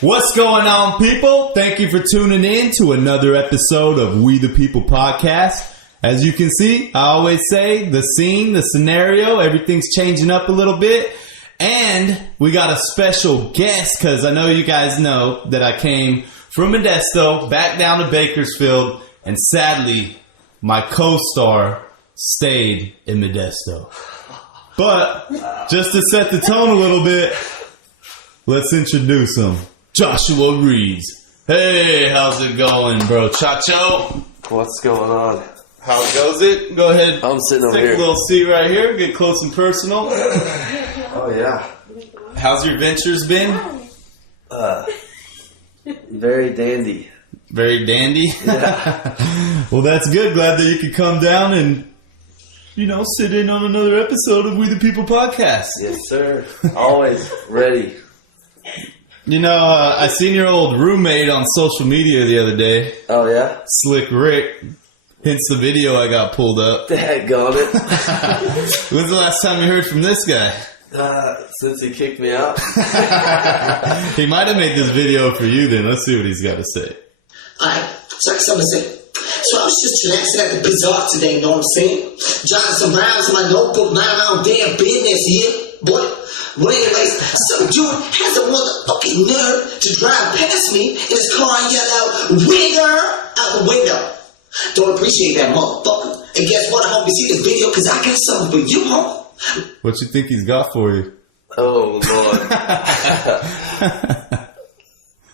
What's going on, people? Thank you for tuning in to another episode of We the People podcast. As you can see, I always say the scene, the scenario, everything's changing up a little bit. And we got a special guest because I know you guys know that I came from Modesto back down to Bakersfield. And sadly, my co-star stayed in Modesto. But just to set the tone a little bit, let's introduce him. Joshua Reeves. Hey, how's it going, bro? Chacho? What's going on? How goes it? Go ahead. I'm sitting over here. Take a little seat right here. Get close and personal. Oh, yeah. How's your ventures been? Very dandy. Very dandy? Yeah. Well, that's good. Glad that you could come down and, sit in on another episode of We the People podcast. Yes, sir. Always ready. I seen your old roommate on social media the other day. Oh, yeah? Slick Rick. Hence the video I got pulled up. Daggone it. When's the last time you heard from this guy? Since he kicked me out. He might have made this video for you then. Let's see what he's got to say. Alright, so I got something to say. So I was just relaxing at the bazaar today, you know what I'm saying? Jotting some rhymes in my notebook, minding my own damn business here, boy. Well, anyways, some dude has a motherfucking nerve to drive past me in his car and yell out, "Wigger!" out the window. Don't appreciate that, motherfucker. And guess what? I hope you see this video because I got something for you, homie. What you think he's got for you? Oh, Lord.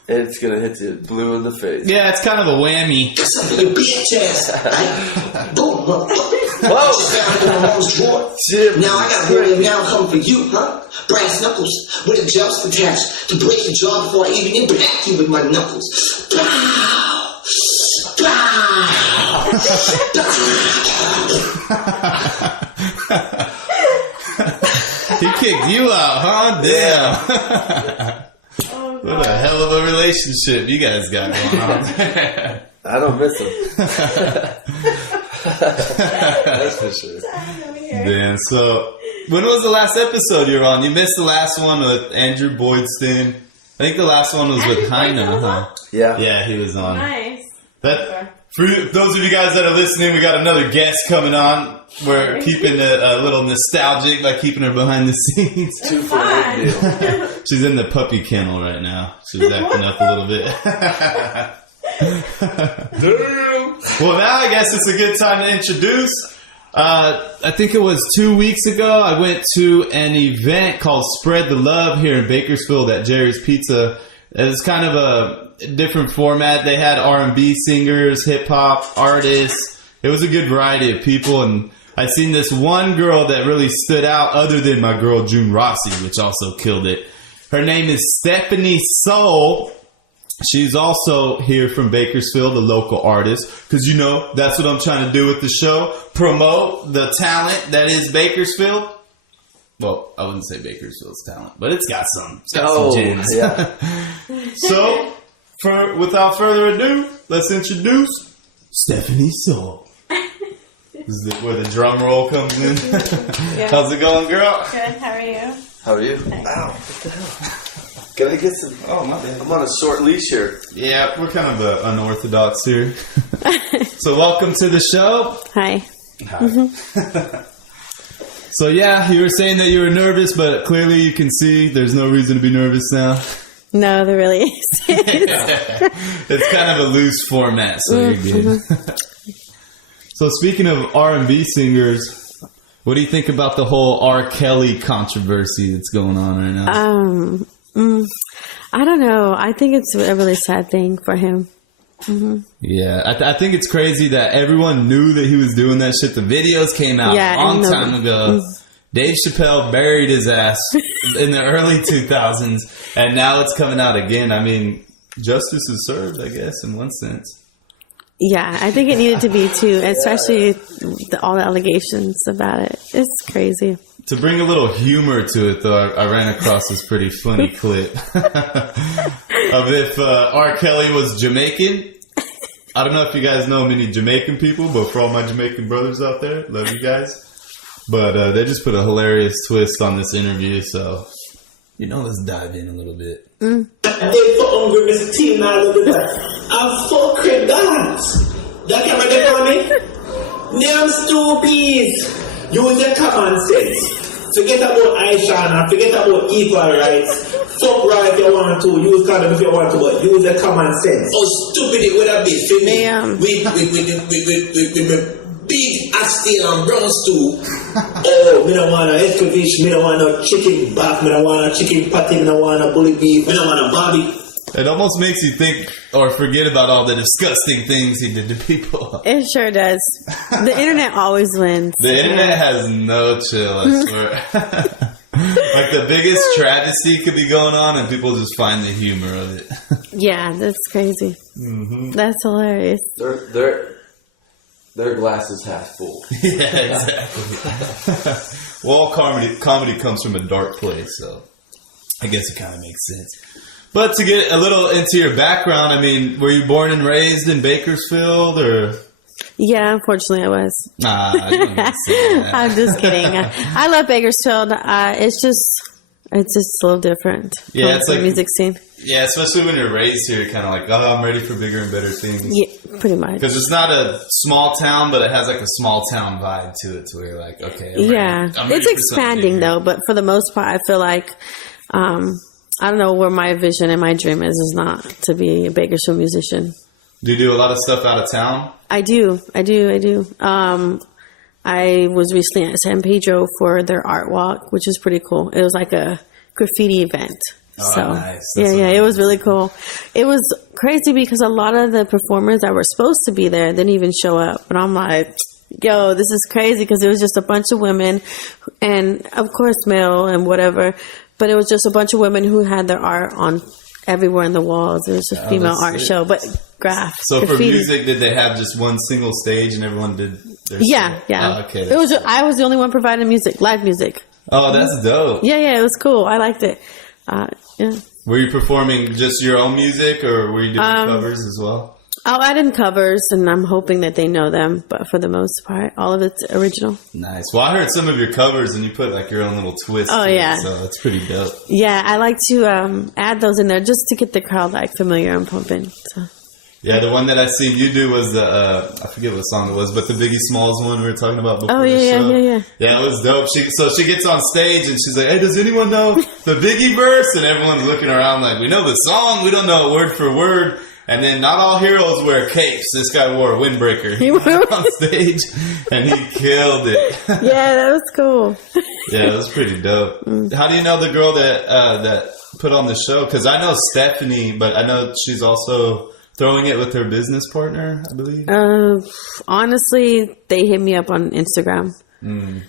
It's going to hit you blue in the face. Yeah, it's kind of a whammy. Got something for your bitch ass. Right? Boom, motherfucker. Whoa! Just found it in my mom's drawer. Jim. Now I got a really now coming for you, huh? Brass knuckles with a joust attached to break your jaw before I even impact you with my knuckles. Pow! Pow! He kicked you out, huh? Damn. What a hell of a relationship you guys got going on there. I don't miss him. That's for sure. Damn, so when was the last episode you were on? You missed the last one with Andrew Boydston. I think the last one was with Heine, huh? Yeah. Yeah, he was on. Nice. For those of you guys that are listening, we got another guest coming on. We're keeping it a little nostalgic by keeping her behind the scenes. 2 for $1 deal. She's in the puppy kennel right now. She's acting up a little bit. Well, now I guess it's a good time to introduce. I think it was 2 weeks ago, I went to an event called Spread the Love here in Bakersfield at Jerry's Pizza. It was kind of a different format. They had R&B singers, hip-hop artists. It was a good variety of people, and I seen this one girl that really stood out other than my girl June Rossi, which also killed it. Her name is StephanieSoul. She's also here from Bakersfield, a local artist, because that's what I'm trying to do with the show, promote the talent that is Bakersfield. Well, I wouldn't say Bakersfield's talent, but it's got some gems. Yeah. So, without further ado, let's introduce StephanieSoul. This is where the drum roll comes in. Yeah. How's it going, girl? Good, how are you? How are you? Thanks. Ow. What the hell? Can I get some? Oh, my bad. I'm on a short leash here. Yeah, we're kind of unorthodox here. So, welcome to the show. Hi. Hi. So, yeah, you were saying that you were nervous, but clearly you can see there's no reason to be nervous now. No, there really is. It's kind of a loose format, so you're good. So, speaking of R&B singers, what do you think about the whole R. Kelly controversy that's going on right now? I don't know. I think it's a really sad thing for him. Mm-hmm. Yeah, I think it's crazy that everyone knew that he was doing that shit. The videos came out a long time ago. Dave Chappelle buried his ass in the early 2000s, and now it's coming out again. I mean, justice is served, I guess, in one sense. Yeah, I think it needed to be too, especially all the allegations about it. It's crazy. To bring a little humor to it, though, I ran across this pretty funny clip of if R. Kelly was Jamaican. I don't know if you guys know many Jamaican people, but for all my Jamaican brothers out there, love you guys. But they just put a hilarious twist on this interview, so let's dive in a little bit. They for hungry, Mr. Team now look at that. I'm full crib dance. That camera get on me? Damn stupid. Use your common sense. Forget about Aisha, forget about equal rights. Fuck right if you want to, use condom if you want to, but use your common sense. Oh, stupid it would have been for me. With the big Aston and brown stew. Oh, me don't want no escovitch, me don't want no chicken back, me don't want no chicken patty, me don't want no bully beef, me don't want no barbie. It almost makes you think or forget about all the disgusting things he did to people. It sure does. The internet always wins. The internet has no chill, I swear. Like the biggest tragedy could be going on and people just find the humor of it. Yeah, that's crazy. Mm-hmm. That's hilarious. Their glass is half full. Yeah, exactly. Well, comedy comes from a dark place, so I guess it kind of makes sense. But to get a little into your background, I mean, were you born and raised in Bakersfield, or? Yeah, unfortunately I was. Nah, I didn't mean to say that. I'm just kidding. I love Bakersfield. It's just a little different. Yeah, it's from the like music scene. Yeah, especially when you're raised here, you're kind of like, oh, I'm ready for bigger and better things. Yeah, pretty much. Because it's not a small town, but it has like a small town vibe to it, to where you're like, okay, I'm ready it's expanding though. But for the most part, I feel like I don't know where my vision and my dream is not to be a Bakersfield musician. Do you do a lot of stuff out of town? I do. I was recently at San Pedro for their art walk, which is pretty cool. It was like a graffiti event. Oh, so, nice. It was really cool. It was crazy because a lot of the performers that were supposed to be there didn't even show up. And I'm like, yo, this is crazy because it was just a bunch of women and, of course, male and whatever. But it was just a bunch of women who had their art on everywhere in the walls. It was a female art show, but graffiti. So for music, did they have just one single stage and everyone did their Yeah. Oh, okay. I was the only one providing music, live music. Oh, that's dope. Yeah, it was cool. I liked it. Yeah. Were you performing just your own music, or were you doing covers as well? Oh, I did covers, and I'm hoping that they know them. But for the most part, all of it's original. Nice. Well, I heard some of your covers, and you put like your own little twist. Oh, yeah. So that's pretty dope. Yeah, I like to add those in there just to get the crowd like familiar and pumping. So. Yeah, the one that I seen you do was the I forget what song it was, but the Biggie Smalls one we were talking about before the show. Yeah. Yeah, it was dope. She gets on stage and she's like, "Hey, does anyone know the Biggie verse?" And everyone's looking around like, "We know the song, we don't know it word for word." And then not all heroes wear capes. This guy wore a windbreaker. He went on stage and he killed it. Yeah, that was cool. Yeah, it was pretty dope. How do you know the girl that put on the show? Because I know Stephanie, but I know she's also throwing it with her business partner, I believe. Honestly, they hit me up on Instagram.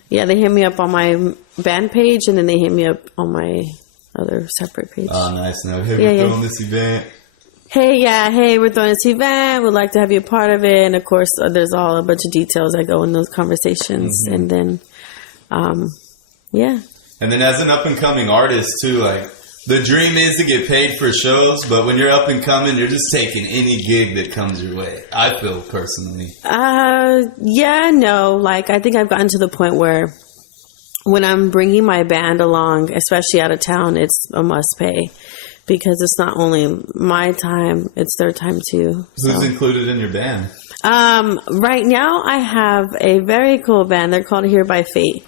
Yeah, they hit me up on my band page, and then they hit me up on my other separate page. Oh, nice. Now, hey, we're throwing this event. Hey, we're throwing this event. We'd like to have you a part of it. And of course, there's all a bunch of details that go in those conversations. And then, yeah. And then as an up and coming artist too, like the dream is to get paid for shows, but when you're up and coming, you're just taking any gig that comes your way. I feel personally. Yeah, no. Like I think I've gotten to the point where when I'm bringing my band along, especially out of town, it's a must pay. Because it's not only my time, it's their time too. So. Who's included in your band? Right now I have a very cool band. They're called Here by Fate.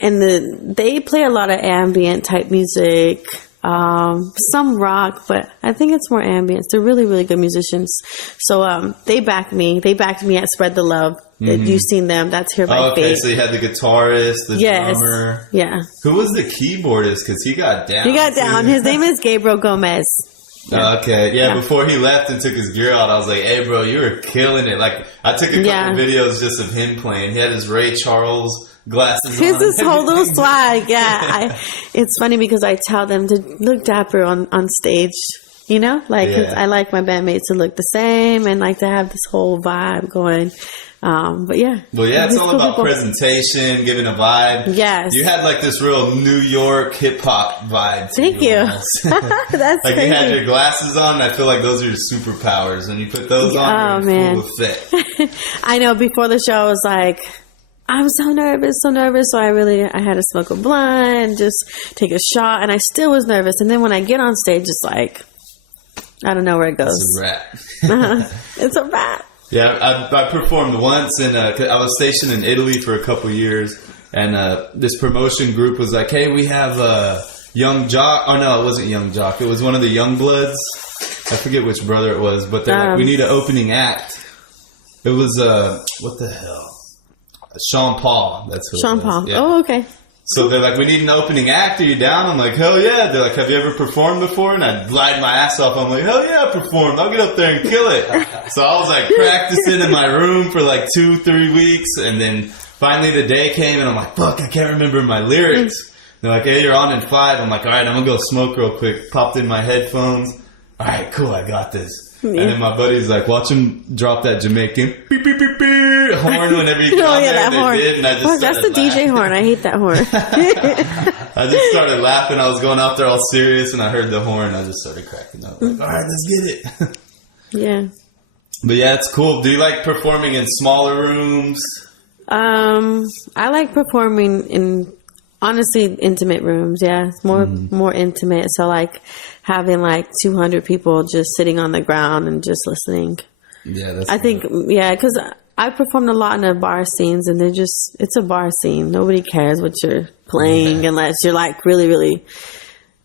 And they play a lot of ambient type music, some rock, but I think it's more ambient. They're really, really good musicians. So they backed me. They backed me at Spread the Love. You've seen them. That's Here by Fate. So you had the guitarist, the drummer. Yeah. Who was the keyboardist? Because he got down. He got down. His name is Gabriel Gomez. Okay. Yeah, before he left and took his gear out, I was like, hey, bro, you were killing it. Like, I took a couple videos just of him playing. He had his Ray Charles glasses on. His whole little swag. Yeah. It's funny because I tell them to look dapper on stage. You know? Like, I like my bandmates to look the same and like to have this whole vibe going. But yeah. Well, yeah, it's all about presentation, giving a vibe. Yes. You had like this real New York hip hop vibe. Thank you. That's like crazy. you had your glasses on. I feel like those are your superpowers. When you put those on, you're in full effect. I know. Before the show, I was like, I'm so nervous. So I had to smoke a blunt, just take a shot, and I still was nervous. And then when I get on stage, it's like, I don't know where it goes. It's a wrap. It's a wrap. Yeah, I performed once, and I was stationed in Italy for a couple years, and this promotion group was like, "Hey, we have Young Jock." Oh no, it wasn't Young Jock. It was one of the Young Bloods. I forget which brother it was, but they're like, "We need an opening act." It was what the hell? Sean Paul. That's who Sean it was. Paul. Yeah. Oh, okay. So they're like, "We need an opening act. Are you down?" I'm like, "Hell yeah." They're like, "Have you ever performed before?" And I lied my ass off. I'm like, "Hell yeah, I performed. I'll get up there and kill it." So I was like practicing in my room for like 2-3 weeks. And then finally the day came and I'm like, fuck, I can't remember my lyrics. They're like, "Hey, you're on in 5. I'm like, all right, I'm going to go smoke real quick. Popped in my headphones. All right, cool. I got this. Yeah. And then my buddy's like, watch him drop that Jamaican beep, beep, beep, beep, horn whenever you get on there. That They horn. did, and I just That's the started DJ horn. I hate that horn. I just started laughing. I was going out there all serious, and I heard the horn. I just started cracking up. Like, all right, let's get it. Yeah. But yeah, it's cool. Do you like performing in smaller rooms? I like performing in, honestly, intimate rooms. Yeah, it's more intimate. So like having like 200 people just sitting on the ground and just listening. Yeah, that's. I think, yeah, because I performed a lot in the bar scenes, and it's a bar scene. Nobody cares what you're playing unless you're like really, really,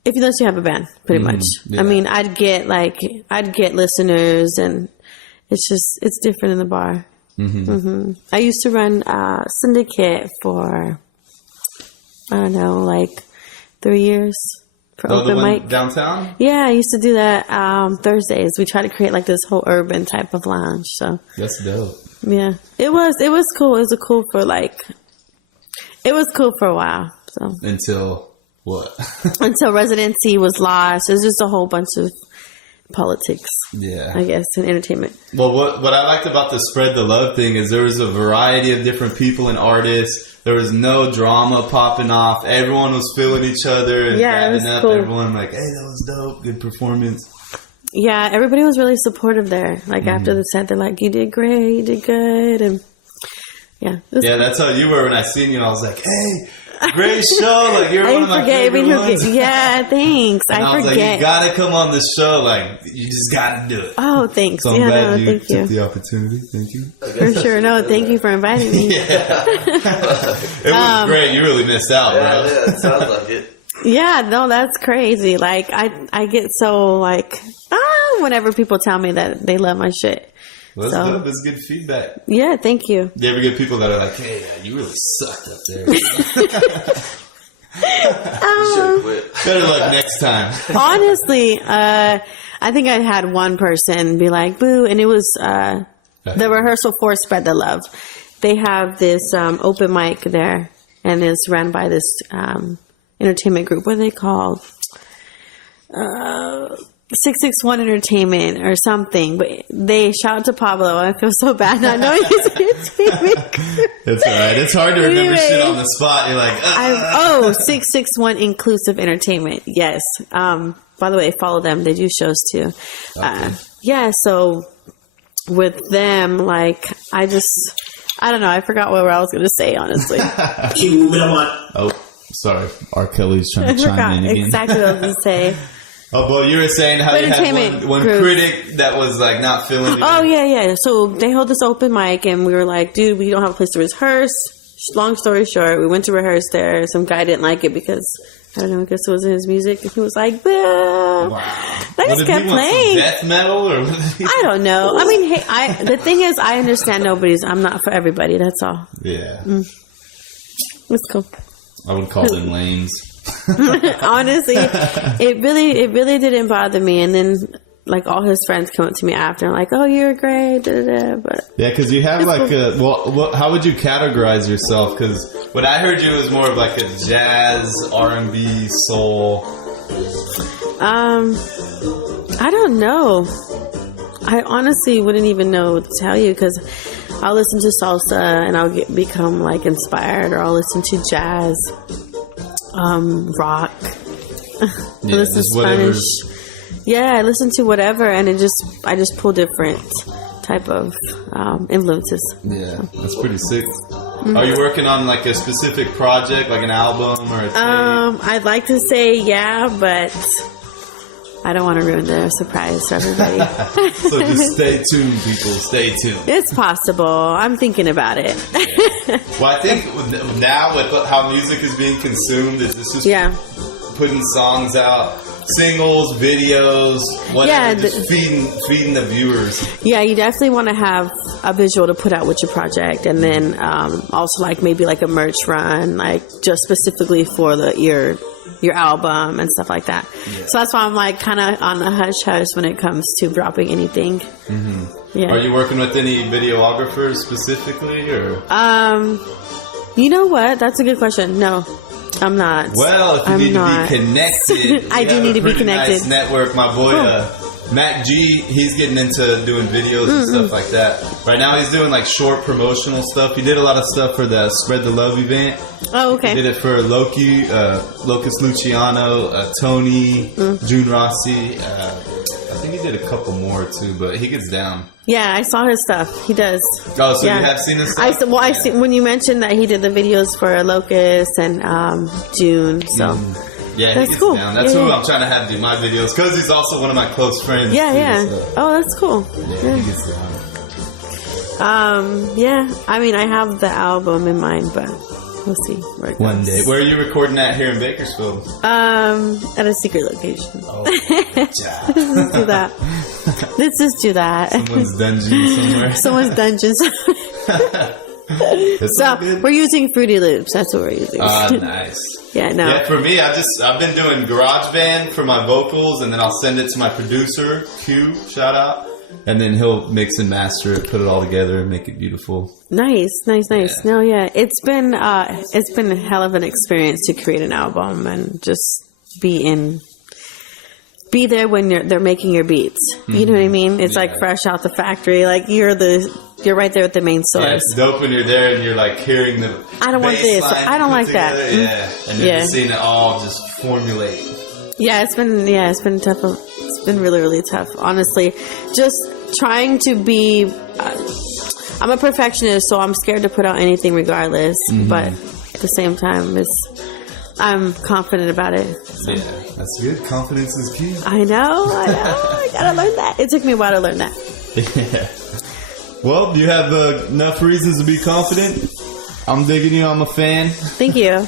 unless you have a band, pretty much. Yeah. I mean, I'd get listeners, and it's different in the bar. I used to run Syndicate for, I don't know, like 3 years for the open one mic. downtown? Yeah, I used to do that Thursdays. We try to create like this whole urban type of lounge. So That's dope. yeah, it was cool. It was cool for a while. So Until what? until residency was lost, it was just a whole bunch of politics, Yeah. I guess, and entertainment. Well, what I liked about the Spread the Love thing is there was a variety of different people and artists. There was no drama popping off. Everyone was feeling each other and Yeah, it was dabbing up. cool. Everyone like, hey, that was dope. Good performance. Yeah, everybody was really supportive there. Like after the set, they're like, "You did great, you did good," and yeah, it was Yeah, that's how you were when I seen you. I was like, hey, great show. Like, you're one of my favorite ones. Yeah, thanks. And I was forget. like, you gotta come on the show. Like, you just gotta do it. Oh, thanks. So I'm yeah, glad no, you thank took you. the opportunity. Thank you. For sure. No, thank you for inviting me. It was great. You really missed out, Yeah, bro. yeah, it sounds like it. Yeah, no, that's crazy. Like, I get so like, whenever people tell me that they love my shit. Well, that's So- dope. That's good feedback. Yeah, thank you. Do you ever get people that are like, hey, you really sucked up there? You should quit. Better luck next time. Honestly, I think I had one person be like, "Boo," and it was the rehearsal for Spread the Love. They have this open mic there, and it's run by this entertainment group. What are they called? 661 Entertainment or something. But they shout out to Pablo. I feel so bad not knowing his entertainment group. It's all right. It's hard to remember Anyway. shit on the spot. You're like, 661 Inclusive Entertainment. Yes. By the way, follow them. They do shows too. Yeah. So with them, like, I don't know. I forgot what I was going to say, honestly. You will want. oh, sorry. R. Kelly's trying I to chime forgot in again. exactly what I was going to say. Oh, but you were saying how you had Entertainment one group. critic that was like not feeling it. Oh, yeah. So they hold this open mic, and we were like, dude, we don't have a place to rehearse. Long story short, we went to rehearse there. Some guy didn't like it because, I don't know, I guess it wasn't his music. And he was like, boo. Wow. I What just did kept he want, some playing. death metal or what did he- I don't know. I mean, hey, the thing is, I understand I'm not for everybody. That's all. Yeah. It's cool. I would call them lames. Honestly, it really didn't bother me. And then, like, all his friends come up to me after and like, "Oh, you're great." Da, da, da. But Yeah, because you have like a how would you categorize yourself? Because what I heard you was more of like a jazz, R&B, soul. I don't know. I honestly wouldn't even know what to tell you because I'll listen to salsa and I'll become like inspired, or I'll listen to jazz, rock. I listen to just Spanish. whatever's- Yeah, I listen to whatever, and I just pull different type of influences. Yeah, that's pretty sick. Are you working on like a specific project, like an album or a tape? I'd like to say yeah, but I don't want to ruin the surprise for everybody. So just stay tuned, people. Stay tuned. It's possible. I'm thinking about it. Well, I think now with how music is being consumed, it's just putting songs out, singles, videos, whatever, just feeding the viewers. Yeah, you definitely want to have a visual to put out with your project, and then also like maybe like a merch run, like just specifically for your album and stuff like that. Yeah. So that's why I'm like kind of on the hush hush when it comes to dropping anything. Mm-hmm. Yeah. Are you working with any videographers specifically, or? You know what? That's a good question. No, I'm not. Well, if you need to be connected, I do need to be connected. Nice network, my boy. Mac G, he's getting into doing videos and stuff like that. Right now he's doing like short promotional stuff. He did a lot of stuff for the Spread the Love event. Oh, okay. He did it for Loki, Locus Luciano, Tony, June Rossi. I think he did a couple more too, but he gets down. Yeah, I saw his stuff. He does. Oh, so you have seen his stuff? I see when you mentioned that he did the videos for Locus and June. So. Yeah, that's he gets cool. down. That's who I'm trying to have do my videos, because he's also one of my close friends. Yeah, too, yeah. So. Oh, that's cool. Yeah, he gets down. Yeah. I mean, I have the album in mind, but we'll see where it goes. One day. Where are you recording at here in Bakersfield? At a secret location. Oh, Let's just do that. Let's just do that. Someone's dungeon somewhere. Someone's dungeon. So we're using Fruity Loops. That's what we're using. Nice. Yeah, no. Yeah, for me, I've been doing GarageBand for my vocals, and then I'll send it to my producer, Q, shout out, and then he'll mix and master it, put it all together, and make it beautiful. Nice. Yeah. No, yeah, it's been a hell of an experience to create an album and just be there when they're making your beats. You know what I mean? It's like fresh out the factory. Like you're right there with the main source. Yeah, it's dope when you're there and you're like hearing the I don't want this. I don't like that. Yeah, and you're just seeing it all just formulate. Yeah, it's been tough. It's been really, really tough. Honestly, just trying to be. I'm a perfectionist, so I'm scared to put out anything regardless. But at the same time, I'm confident about it. So. Yeah, that's good. Confidence is key. I know. I gotta learn that. It took me a while to learn that. Yeah. Well, do you have enough reasons to be confident? I'm digging you. I'm a fan. Thank you.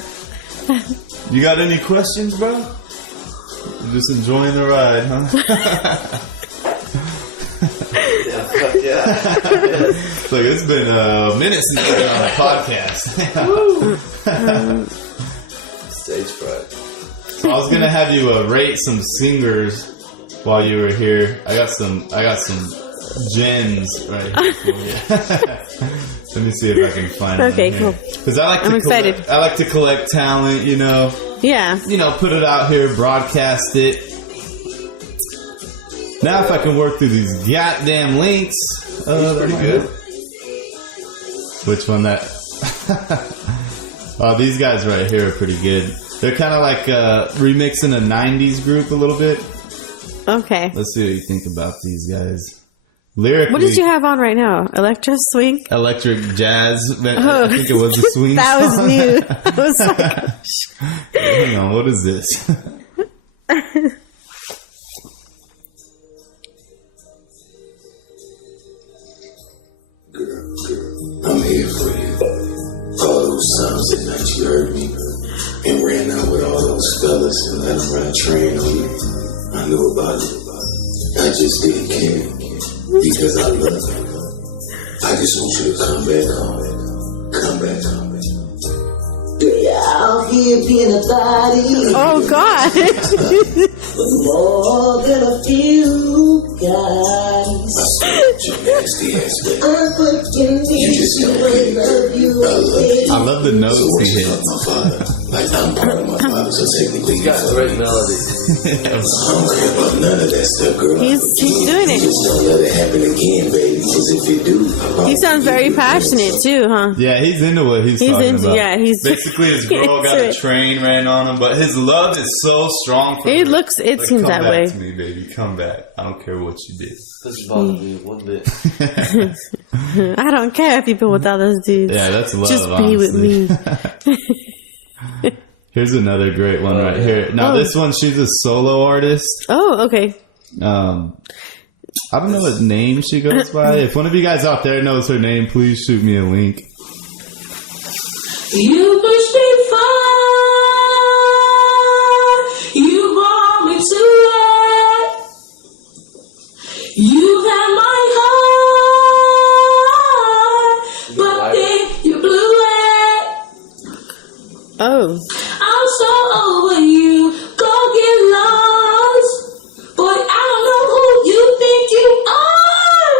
You got any questions, bro? You're just enjoying the ride, huh? Yeah. Look, it's been a minute since I've been on a podcast. Stage fright. I was gonna have you rate some singers while you were here. I got some gems right here for you. Let me see if I can find them. Okay, cool. Because I'm excited. I like to collect talent, you know. Yeah. You know, put it out here, broadcast it. Now, if I can work through these goddamn links, Pretty good. Which one that? Oh, these guys right here are pretty good. They're kind of like remixing a 90s group a little bit. Okay. Let's see what you think about these guys. Lyrically, What did you have on right now? Electro swing? Electric jazz. I think it was a swing That was song. new. I was like, Hang on, what is this? I'm here for you. All those times that night you heard me and ran out with all those fellas and let them run train on you. I knew about it. I just didn't care because I love you. I just want you to come back home. Come back home. Out here being a body. oh, God. With more than a few guys. I swear your nasty ass baby. I'm looking You just to don't love you. I love you. I love the notes he So what you hits. love my father? Like I'm part of my father, so technically He's got great melody. I don't care about none of that stuff, girl. He's doing it. Just don't let it happen again, baby. Because if you do, He sounds very passionate too, huh? Yeah, he's into what he's talking into, about. yeah, he's basically his girl got a into it. train ran on him, but his love is so strong for It her. it seems come that back way. to me, baby. Come back. I don't care what you did. Doesn't bother me one bit. I don't care if you've been with all those dudes. Yeah, that's love. Just be with me. Here's another great one right here. Now, this one, she's a solo artist. Oh, okay. I don't know what name she goes by. If one of you guys out there knows her name, please shoot me a link. You push me far, you brought me to it. You had my heart, but then you blew it. Oh. I'm so over you, go get lost. Boy, I don't know who you think you are.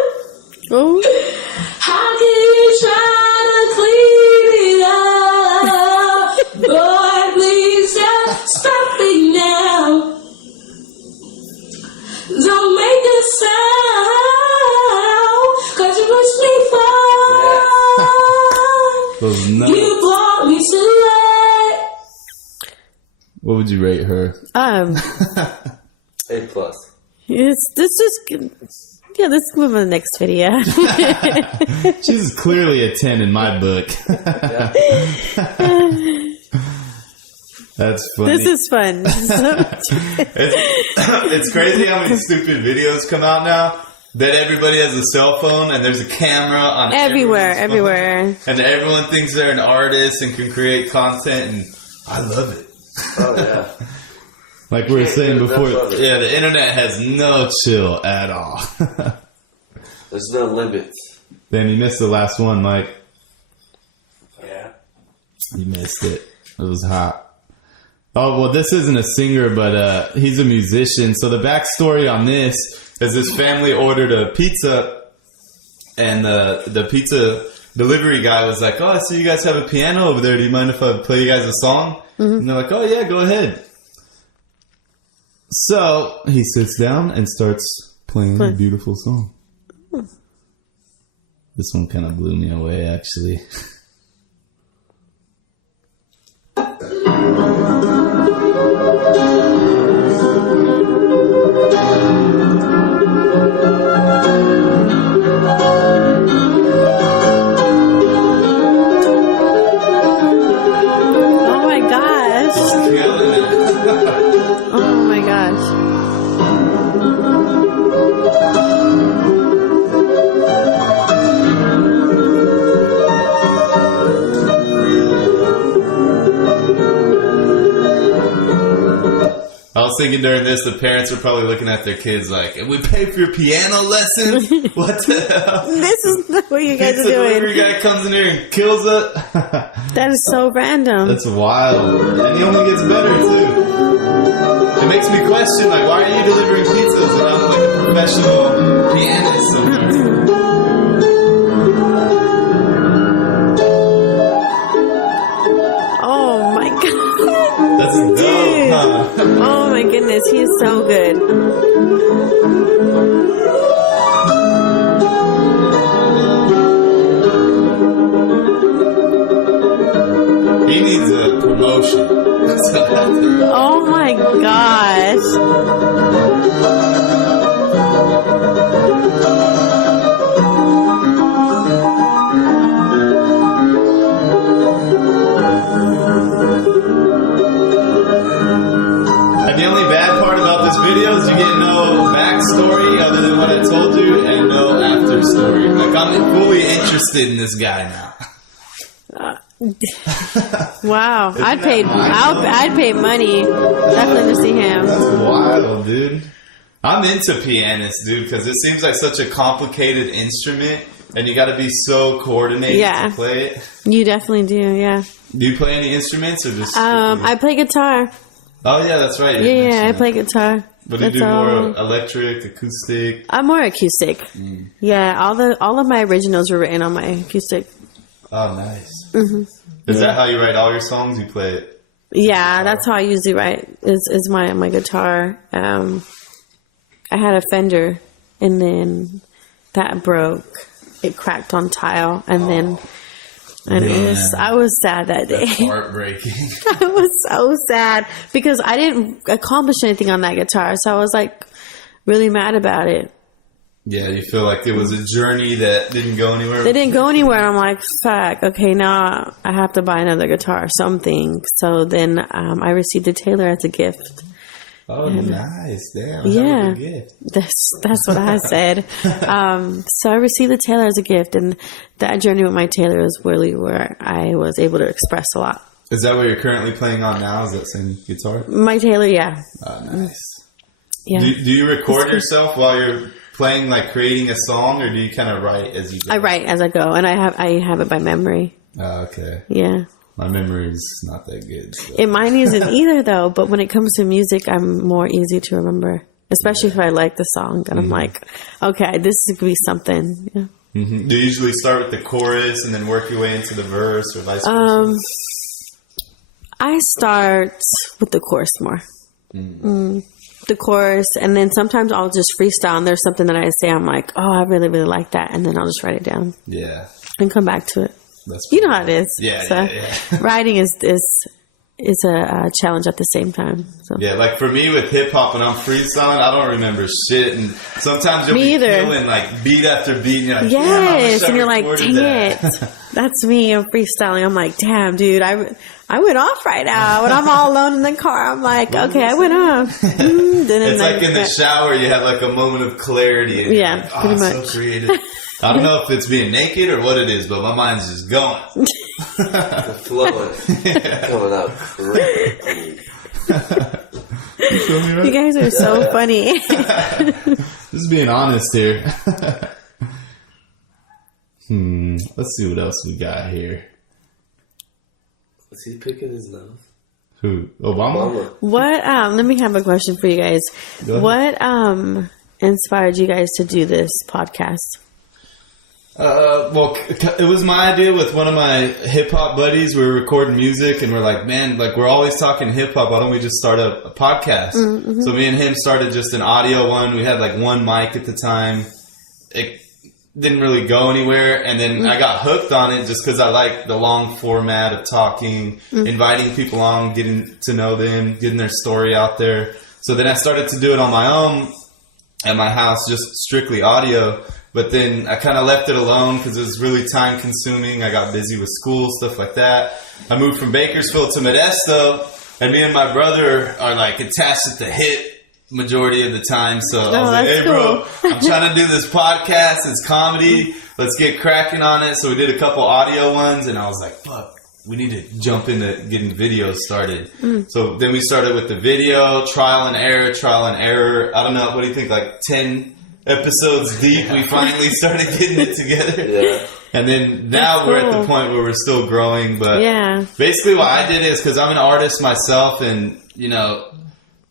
Oh. How can you try to clean it up? Boy, please just stop it now. Don't make a sound, 'cause you push me far. Those nuts. You brought me to it. What would you rate her? A+. This is yeah. Let's move on to the next video. She's clearly a 10 in my book. That's funny. This is fun. It's crazy how many stupid videos come out now that everybody has a cell phone and there's a camera on everywhere, everyone's phone. And everyone thinks they're an artist and can create content, and I love it. Oh, yeah. Like we were saying get enough before, of it. yeah, the internet has no chill at all. There's no limits. Then you missed the last one, Mike. Yeah. You missed it. It was hot. Oh, well, this isn't a singer, but he's a musician. So the backstory on this is this family ordered a pizza, and the pizza delivery guy was like, "Oh, I see you guys have a piano over there. Do you mind if I play you guys a song?" And they're like, "Oh, yeah, go ahead." So he sits down and starts playing a beautiful song. This one kind of blew me away, actually. Oh my gosh. Killing it. Oh my gosh. I was thinking during this, the parents are probably looking at their kids like, "And we pay for your piano lessons? What the hell?" This is not what you guys Pizza are delivery doing. guy comes in here and kills it. That is so random. That's wild. And he only gets better, too. It makes me question, like, why are you delivering pizzas and I'm like a professional pianist somewhere? Oh my god. That's dope, huh? Oh my goodness, he is so good. He needs a promotion. Oh my gosh. And the only bad part about this video is you get no backstory other than what I told you and no after story. Like, I'm fully interested in this guy now. Wow. Isn't I'd that pay money definitely to see him. That's wild, dude. I'm into pianists, dude, because it seems like such a complicated instrument, and you got to be so coordinated to play it. You definitely do, yeah. Do you play any instruments or just? I play guitar. Oh yeah, that's right. Yeah, I play guitar. But do you do more electric, acoustic? I'm more acoustic. Yeah, all of my originals were written on my acoustic. Oh, nice. Is that how you write all your songs? You play it Yeah, that's how I usually write. Is my guitar. I had a Fender, and then that broke. It cracked on tile, and then I was sad that day. That's heartbreaking. I was so sad because I didn't accomplish anything on that guitar, so I was like really mad about it. Yeah, you feel like it was a journey that didn't go anywhere. They didn't go anywhere, and I'm like, fuck, okay, now I have to buy another guitar or something. So then I received a Taylor as a gift. Oh, nice. Damn. Yeah. A gift. That's what I said. So I received the Taylor as a gift, and that journey with my Taylor was really where I was able to express a lot. Is that what you're currently playing on now? Is that same guitar? My Taylor, yeah. Oh, nice. Yeah. Do you record yourself while you're playing, like creating a song, or do you kind of write as you go? I write as I go, and I have it by memory. Oh, okay. Yeah. My memory is not that good. So. Mine isn't either, though. But when it comes to music, I'm more easy to remember, especially if I like the song. And I'm like, okay, this is going to be something. Yeah. Mm-hmm. Do you usually start with the chorus and then work your way into the verse, or vice versa? I start with the chorus more. The chorus, and then sometimes I'll just freestyle, and there's something that I say, I'm like, oh, I really, really like that, and then I'll just write it down. Yeah. And come back to it. That's you know how it is. Yeah, so yeah. writing is a challenge at the same time. So. Yeah, like for me with hip hop, when I'm freestyling, I don't remember shit, and sometimes you'll be killing like beat after beat, and you're like, yes, and you're like, dang it, that's me. I'm freestyling. I'm like, damn, dude, I went off right now. When I'm all alone in the car, I'm like, okay, I went off. It's like in the shower, you have like a moment of clarity. And yeah, like, pretty much. So creative. I don't know if it's being naked or what it is, but my mind's just going. The flowing. Coming out crazy. You guys are so funny. Just being honest here. Let's see what else we got here. Is he picking his nose? Who? Obama? What? Let me have a question for you guys. What inspired you guys to do this podcast? Well, it was my idea with one of my hip hop buddies. We were recording music, and we're like, man, like we're always talking hip hop. Why don't we just start a podcast? Mm-hmm. So me and him started just an audio one. We had like one mic at the time. It didn't really go anywhere, and then I got hooked on it just because I like the long format of talking, inviting people on, getting to know them, getting their story out there. So then I started to do it on my own at my house, just strictly audio. But then I kind of left it alone because it was really time consuming. I got busy with school, stuff like that. I moved from Bakersfield to Modesto, and me and my brother are like attached at the hip majority of the time. So I was like, hey, bro, I'm trying to do this podcast. It's comedy. Let's get cracking on it. So we did a couple audio ones, and I was like, fuck, we need to jump into getting videos started. So then we started with the video, trial and error. I don't know. What do you think? Like 10 episodes deep, we finally started getting it together. Yeah. And then now we're at the point where we're still growing. But basically what I did is, because I'm an artist myself, and, you know,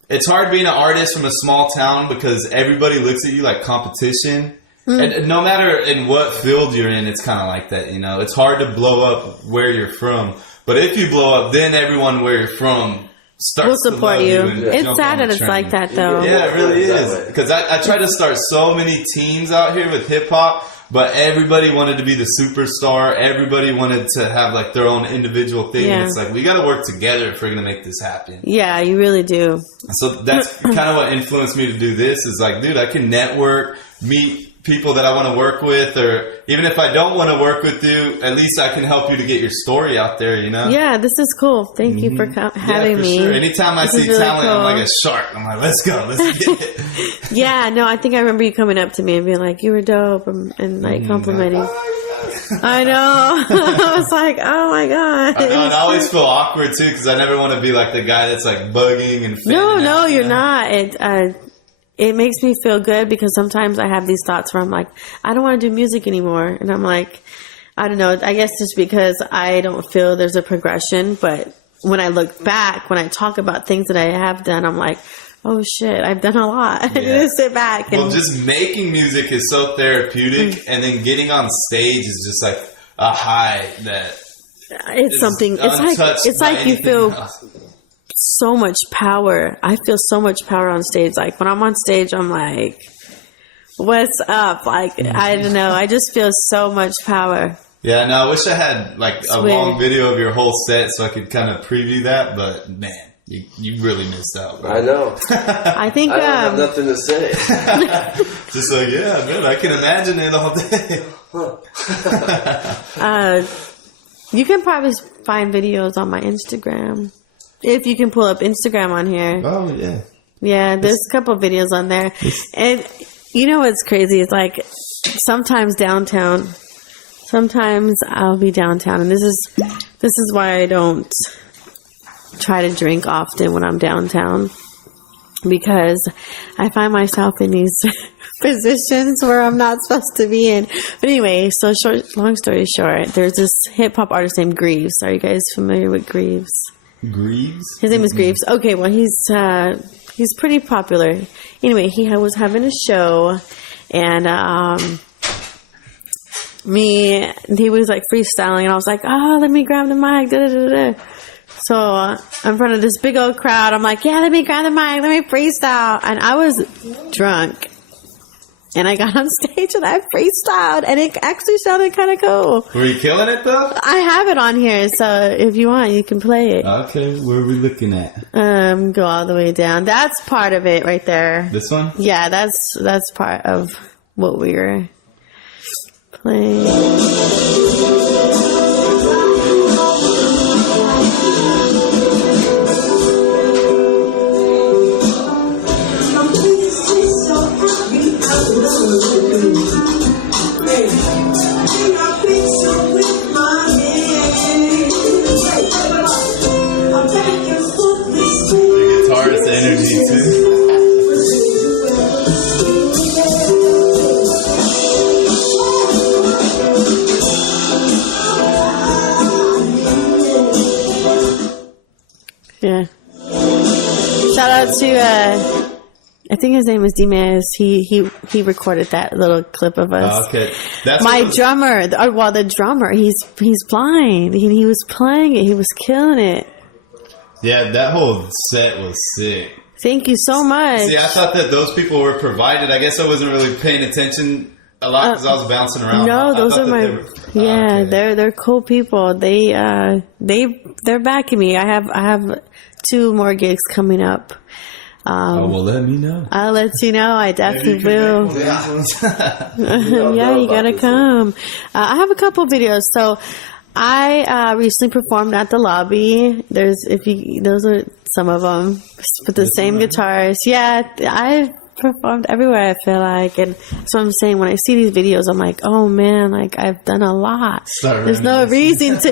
it's hard being an artist from a small town because everybody looks at you like competition. And no matter in what field you're in, it's kind of like that, you know. It's hard to blow up where you're from. But if you blow up, then everyone where you're from we'll support you. It's sad that it's like that, though. Yeah, it really is. Because I tried to start so many teams out here with hip hop, but everybody wanted to be the superstar. Everybody wanted to have like their own individual thing. Yeah. It's like, we got to work together if we're going to make this happen. Yeah, you really do. So that's kind of what influenced me to do this. Is like, dude, I can network, meet people that I want to work with, or even if I don't want to work with you, at least I can help you to get your story out there, you know? Yeah, this is cool. Thank you for having me. Sure. Anytime I see really talent, cool. I'm like a shark. I'm like, let's go, let's get it. Yeah, no, I think I remember you coming up to me and being like, you were dope, and like complimenting. I know. I was like, oh my God. I know, and I always feel awkward too, because I never want to be like the guy that's like bugging and No, you're not. It makes me feel good because sometimes I have these thoughts where I'm like, I don't want to do music anymore. And I'm like, I don't know. I guess just because I don't feel there's a progression. But when I look back, when I talk about things that I have done, I'm like, oh shit, I've done a lot. Yeah. I just sit back. Well, just making music is so therapeutic. And then getting on stage is just like a high that it's something. It's like you feel. Else. so much power. I feel so much power on stage. Like when I'm on stage, I'm like, what's up? Like, I don't know. I just feel so much power. Yeah, no, I wish I had like a weird. long video of your whole set so I could kind of preview that, but man, you really missed out, bro. I know. I think I don't have nothing to say. Just like, yeah, man, I can imagine it all day. you can probably find videos on my Instagram. If you can pull up Instagram on here. Oh, yeah. Yeah, there's a couple of videos on there. And you know what's crazy? It's like sometimes I'll be downtown, and this is why I don't try to drink often when I'm downtown, because I find myself in these positions where I'm not supposed to be in. But anyway, so long story short, there's this hip hop artist named Greaves. Are you guys familiar with Greaves? Greaves? His name is Greaves. Okay, well he's pretty popular. Anyway, he was having a show, and he was like freestyling, and I was like, oh, let me grab the mic, da da da da. So in front of this big old crowd, I'm like, yeah, let me grab the mic, let me freestyle. And I was drunk, and I got on stage and I freestyled, and it actually sounded kind of cool. Were you killing it though? I have it on here, so if you want, you can play it. Okay, where are we looking at? Go all the way down. That's part of it right there. This one? Yeah, that's part of what we were playing. The guitarist energy too. Yeah. Shout out to I think his name is D-Maz. He recorded that little clip of us. Okay. That's my drummer. The drummer. He's blind. He was playing it. He was killing it. Yeah, that whole set was sick. Thank you so much. See, I thought that those people were provided. I guess I wasn't really paying attention a lot because I was bouncing around. No, those are my. Yeah, okay. they're cool people. They're backing me. I have 2 more gigs coming up. Well, let me know. I'll let you know. I definitely will. Yeah, you gotta come. I have a couple videos. So I recently performed at the lobby. Those are some of them with the same guitars. Yeah, I've performed everywhere, I feel like. And so I'm saying, when I see these videos, I'm like, oh man, like I've done a lot. There's no reason to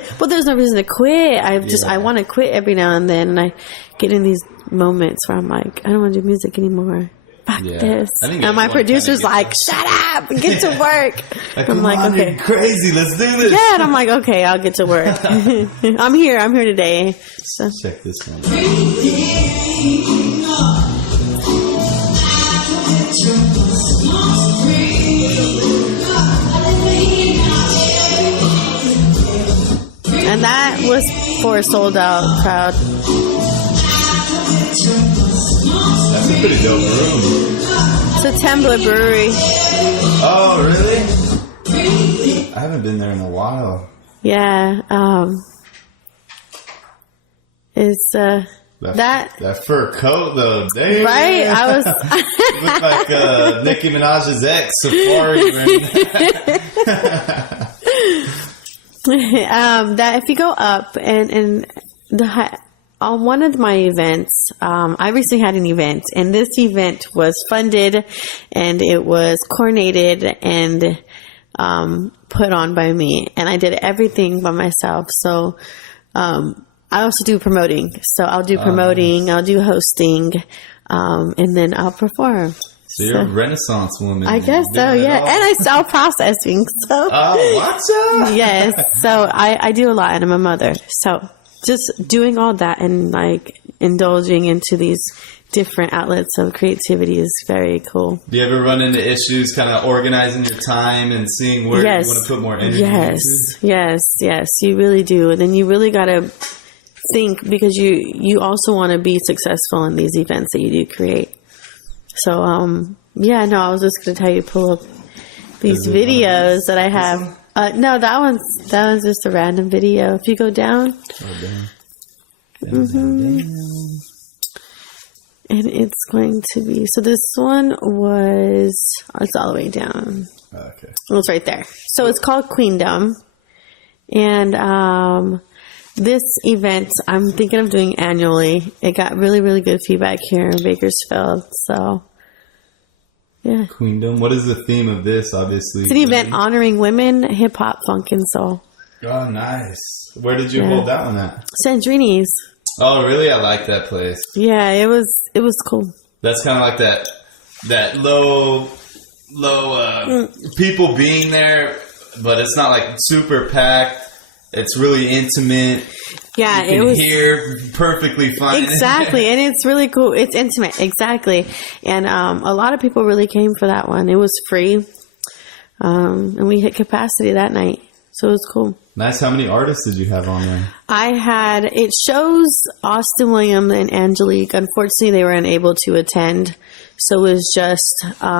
quit. I want to quit every now and then, and I get in these moments where I'm like, I don't want to do music anymore. Fuck this. And my producer's like, shut up, get to work. I'm like, okay, you're crazy, let's do this. Yeah, and I'm like, okay, I'll get to work. I'm here today. So. Check this one. And that was for a sold out crowd. That's a pretty dope room. It's a Temblor Brewery. Oh, really? I haven't been there in a while. Yeah. It's that fur coat though. Damn. Right? I was you look like Nicki Minaj's ex, Safari. That if you go up and on one of my events, I recently had an event, and this event was funded and it was coordinated and put on by me, and I did everything by myself. So I also do promoting. So I'll do promoting, nice. I'll do hosting, and then I'll perform. So you're a Renaissance woman. I guess so, yeah. And I sell processing. So. Oh, watch out. Yes. So I do a lot, and I'm a mother. So just doing all that and like indulging into these different outlets of creativity is very cool. Do you ever run into issues kind of organizing your time and seeing where you want to put more energy into? Yes. You really do. And then you really got to think, because you also want to be successful in these events that you do create. So, yeah, no, I was just going to tell you, pull up these videos that I have. No, that one's just a random video. If you go down. And it's going to be, so this one it's all the way down. Okay. It's right there. So it's called Queendom. And this event, I'm thinking of doing annually. It got really, really good feedback here in Bakersfield. So, yeah. Queendom. What is the theme of this, obviously? It's an event honoring women, hip hop, funk, and soul. Oh, nice. Where did you hold that one at? Sandrini's. Oh, really? I like that place. Yeah, it was cool. That's kind of like that low people being there, but it's not like super packed. It's really intimate. Yeah, you can hear perfectly fine. Exactly, and it's really cool. It's intimate, exactly. And a lot of people really came for that one. It was free, and we hit capacity that night, so it was cool. Nice. How many artists did you have on there? It shows Austin Williams and Angelique. Unfortunately, they were unable to attend. So it was just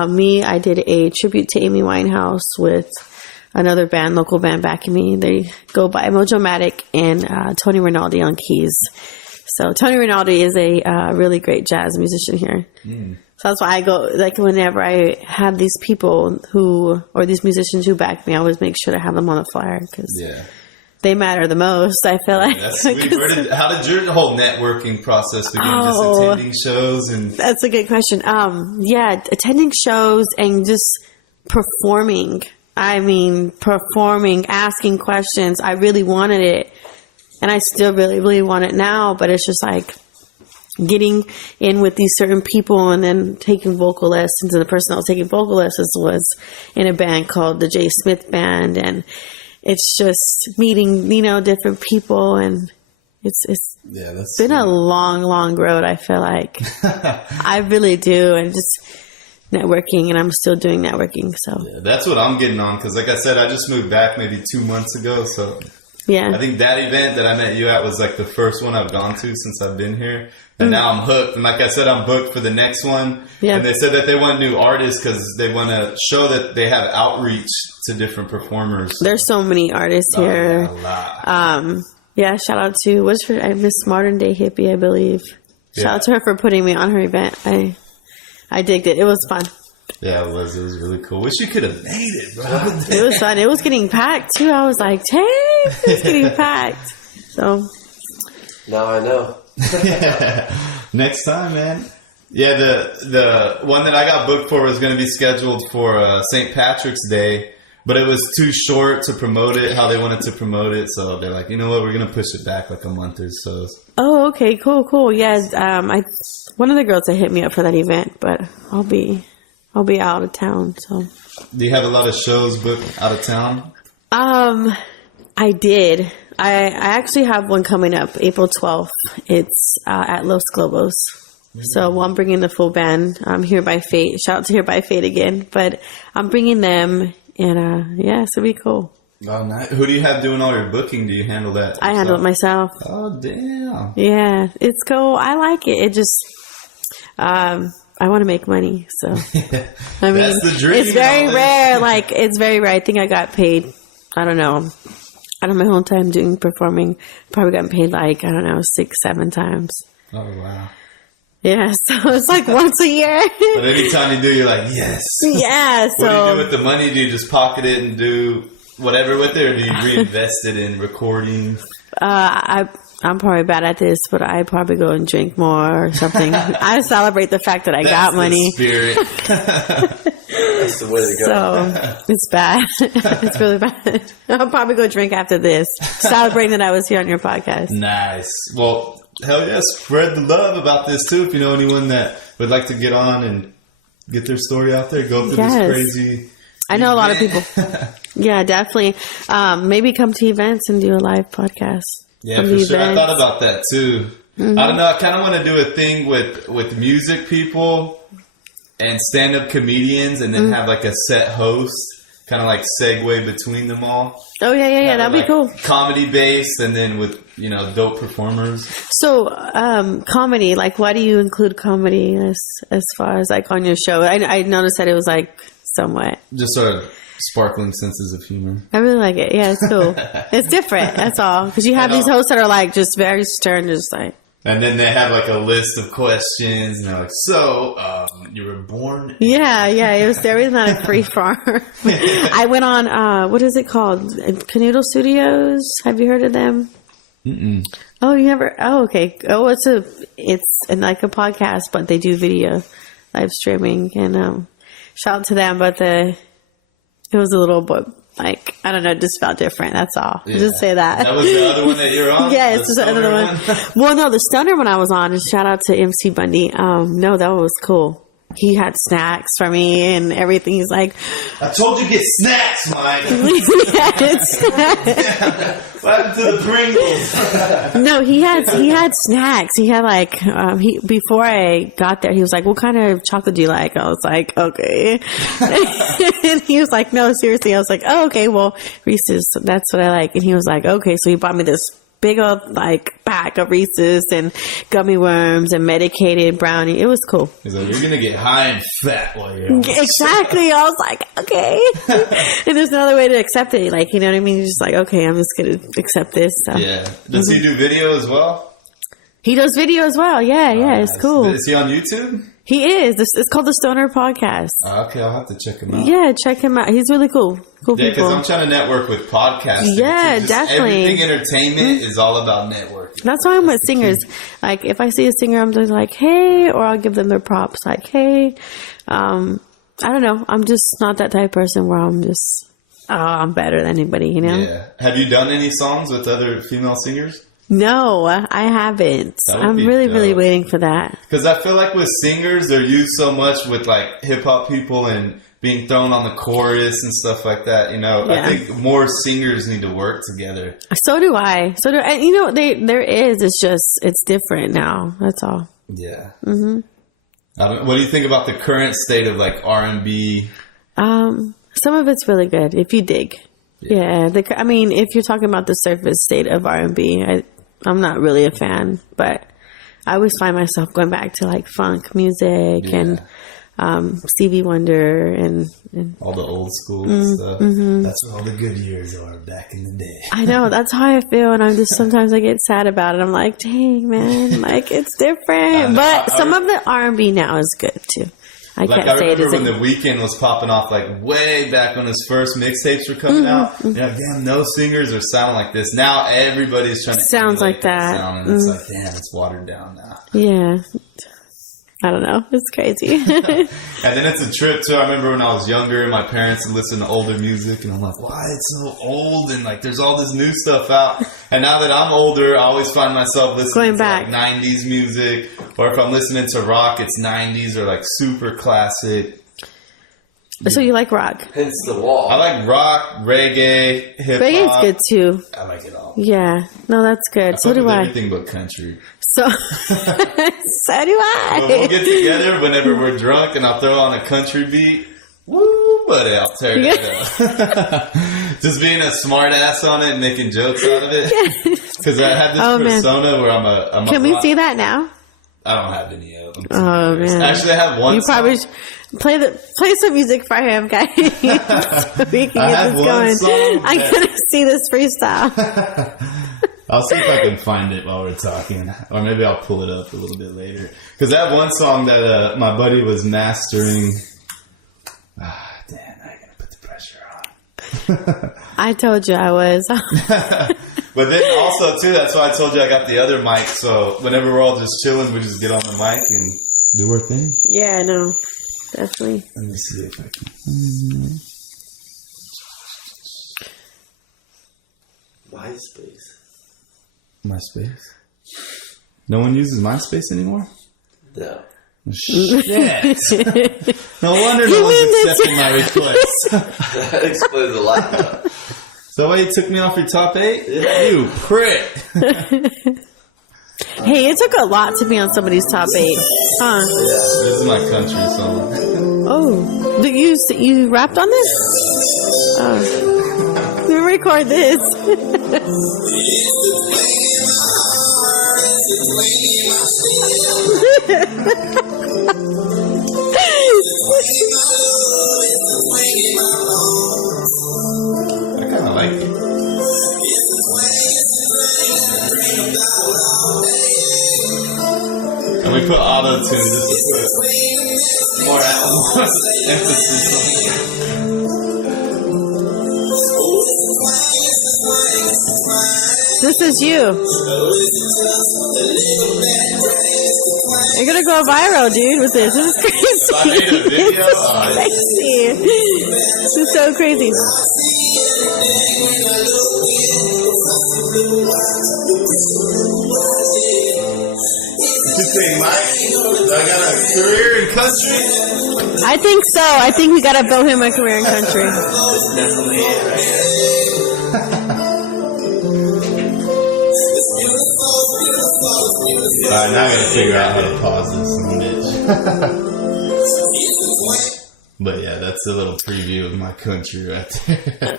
me. I did a tribute to Amy Winehouse with another band, local band backing me. They go by Mojo-Matic and Tony Rinaldi on keys. So Tony Rinaldi is a really great jazz musician here. So that's why I go, like, whenever I have these people or these musicians who back me, I always make sure to have them on the flyer because they matter the most, I feel like. That's sweet. How did your whole networking process begin? Just attending shows? That's a good question. Yeah, attending shows and just performing. I mean, performing, asking questions. I really wanted it. And I still really, really want it now, but it's just like getting in with these certain people and then taking vocal lessons. And the person that was taking vocal lessons was in a band called the J. Smith Band. And it's just meeting, different people. And it's been a long, long road, I feel like. I really do. And just networking, and I'm still doing networking. So that's what I'm getting on. Because like I said, I just moved back maybe 2 months ago. So yeah, I think that event that I met you at was like the first one I've gone to since I've been here. And now I'm hooked. And like I said, I'm booked for the next one. Yeah. And they said that they want new artists because they want to show that they have outreach to different performers. There's so many artists here. Yeah, a lot. Yeah, shout out to, I Miss Modern Day Hippie, I believe. Shout out to her for putting me on her event. I digged it. It was fun. Yeah, it was. It was really cool. Wish you could have made it, bro. It was fun. It was getting packed, too. I was like, dang, it's getting packed. So. Now I know. Next time, man. Yeah, the one that I got booked for was going to be scheduled for St. Patrick's Day, but it was too short to promote it how they wanted to promote it. So they're like, you know what, we're going to push it back like a month or so. Oh, okay, cool. Yeah, one of the girls that hit me up for that event, but I'll be out of town. So. Do you have a lot of shows booked out of town? I did. I actually have one coming up April 12th. It's at Los Globos. So I'm bringing the full band. Here by Fate. Shout out to Here by Fate again. But I'm bringing them, and it's going to be cool. Oh, nice. Who do you have doing all your booking? Do you handle that yourself? I handle it myself. Oh, damn. Yeah, it's cool. I like it. It just, I want to make money. So, I mean, that's the dream. It's very rare. Like, it's very rare. I think I got paid, I don't know. Out of my whole time doing performing, probably gotten paid 6-7 times. Oh, wow. Yeah, so it's like once a year. But anytime you do, you're like, yes. Yeah, so. What do you do with the money? Do you just pocket it and do whatever with it, or do you reinvest it in recording? I'm probably bad at this, but I probably go and drink more or something. I celebrate the fact that I got money. Spirit. That's the way to go. So it's bad. It's really bad. I'll probably go drink after this, celebrating that I was here on your podcast. Nice. Well, hell yeah, spread the love about this too. If you know anyone that would like to get on and get their story out there, go through this crazy. I know a lot of people. Yeah, definitely. Maybe come to events and do a live podcast. Yeah, for sure. I thought about that too. Mm-hmm. I don't know. I kind of want to do a thing with music people and stand-up comedians, and then have like a set host, kind of like segue between them all. Oh yeah. That'd be cool. Comedy based, and then with dope performers. So, comedy. Like, why do you include comedy as far as like on your show? I noticed that it was like somewhat Just sort of sparkling senses of humor. I really like it. Yeah, it's cool. It's different. That's all. Because you have these hosts that are like just very stern, just like. And then they have like a list of questions, and they're like, "So, you were born?" Yeah. It was there was not a free farm. I went on what is it called? Canoodle Studios. Have you heard of them? Mm-mm. Oh, you never? Oh, okay. Oh, it's like a podcast, but they do video live streaming, and shout out to them. But it was a little bit like, I don't know, it just felt different. That's all. Yeah. Just say that. That was the other one that you're on? Yeah, it's just another one. Well, no, the Stoner one I was on, and shout out to MC Bundy. No, that one was cool. He had snacks for me and everything. He's like, I told you to get snacks, Mike. What happened to the Pringles? No, he had snacks. He had like before I got there, he was like, "What kind of chocolate do you like?" I was like, "Okay." And he was like, "No, seriously." I was like, "Oh, okay. Well, Reese's, that's what I like." And he was like, "Okay." So he bought me this big old like pack of Reese's and gummy worms and medicated brownie. It was cool. He's like, "You're gonna get high and fat while you're on this." Exactly. I was like, okay. And there's no other way to accept it. Like, you know what I mean? You're just like, okay, I'm just gonna accept this. So. Yeah. Does he do video as well? He does video as well. Yeah, it's cool. Is he on YouTube? He is. It's called the Stoner Podcast. Okay, I'll have to check him out. Yeah, check him out. He's really cool. Cool Yeah, people. because I'm trying to network with podcasting. Yeah, too. definitely. Everything entertainment is all about networking. That's why I'm with singers. Like, if I see a singer, I'm just like, hey, or I'll give them their props. Like, hey, I don't know. I'm just not that type of person where I'm just, I'm better than anybody, you know? Yeah. Have you done any songs with other female singers? No, I haven't. I'm really waiting for that. Because I feel like with singers, they're used so much with like hip hop people and being thrown on the chorus and stuff like that. You know, Yeah. I think more singers need to work together. So do I. And you know, there is. It's just, it's different now. That's all. Yeah. Mm-hmm. What do you think about the current state of like R&B? Some of it's really good if you dig. Yeah. I mean, if you're talking about the surface state of R&B, I'm not really a fan, but I always find myself going back to like funk music and Stevie Wonder and all the old school stuff. Mm-hmm. That's where all the good years are back in the day. I know, that's how I feel, and I'm just sometimes I get sad about it. I'm like, dang man, like it's different. But some of the R&B now is good too. I remember when The Weeknd was popping off like way back when his first mixtapes were coming out. You're like, damn, no singers are sounding like this. Now everybody's trying to sounds like that. Sound, and it's like, damn, it's watered down now. Yeah. I don't know. It's crazy. And then it's a trip too. I remember when I was younger, my parents would listen to older music, and I'm like, why it's so old? And like, there's all this new stuff out. And now that I'm older, I always find myself listening to like 90s music, or if I'm listening to rock, it's 90s or like super classic. So you like rock? Hence the wall. I like rock, reggae, hip hop. Reggae's good too. I like it all. Yeah. No, that's good. So do I. Everything but country. So do I. But we'll get together whenever we're drunk, and I'll throw on a country beat. Woo, buddy, I'll tear that up. Just being a smart ass on it and making jokes out of it. Because I have this persona where I'm Can we see that now? I don't have any of them. Oh man! Actually, I have one. You probably play some music for him, guys. So we can get this going. I'm gonna see this freestyle. I'll see if I can find it while we're talking, or maybe I'll pull it up a little bit later. Because I have one song that my buddy was mastering. Damn! I gotta put the pressure on. I told you I was. But then also too, that's why I told you I got the other mic. So whenever we're all just chilling, we just get on the mic and do our thing. Yeah, no, definitely. Let me see if I can. MySpace. No one uses MySpace anymore? No. Shit. No wonder no one's accepting my request. That explains a lot, though. So why you took me off your top 8? Yeah. You prick. Hey, it took a lot to be on somebody's top 8. Huh? Yeah, this is my country song. Oh. You rapped on this? Oh. Let me record this. I kind of like it. And we put auto tune just to put more emphasis on it. This is you. You're gonna go viral, dude, with this. This is crazy. I made a video. Crazy. This is so crazy. You think, Mike, I got a career in country? I think so. I think we gotta build him a career in country. That's definitely it right Alright, now I gotta figure out how to pause this one bitch. But yeah, that's a little preview of my country right there.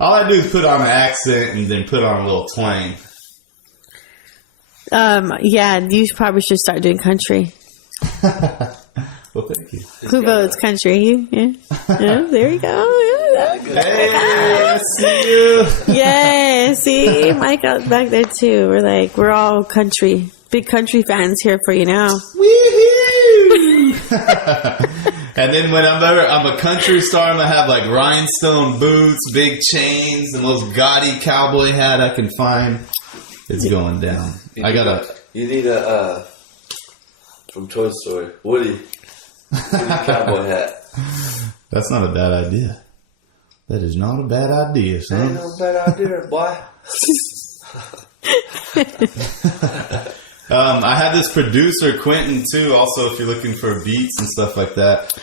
All I do is put on an accent and then put on a little twang. Yeah, you probably should start doing country. Well, thank you. Who votes country? You? Yeah. Yeah, there you go. Yeah. Hey, I see you. Yeah, see, Mike out back there too. We're all country, big country fans here for you now. Woohoo! And then when I'm a country star, I'm gonna have like rhinestone boots, big chains, the most gaudy cowboy hat I can find. It's going down. You need a from Toy Story, Woody cowboy hat. That's not a bad idea. That is not a bad idea, Ain't son. no bad idea, boy. I had this producer, Quentin, too, also if you're looking for beats and stuff like that.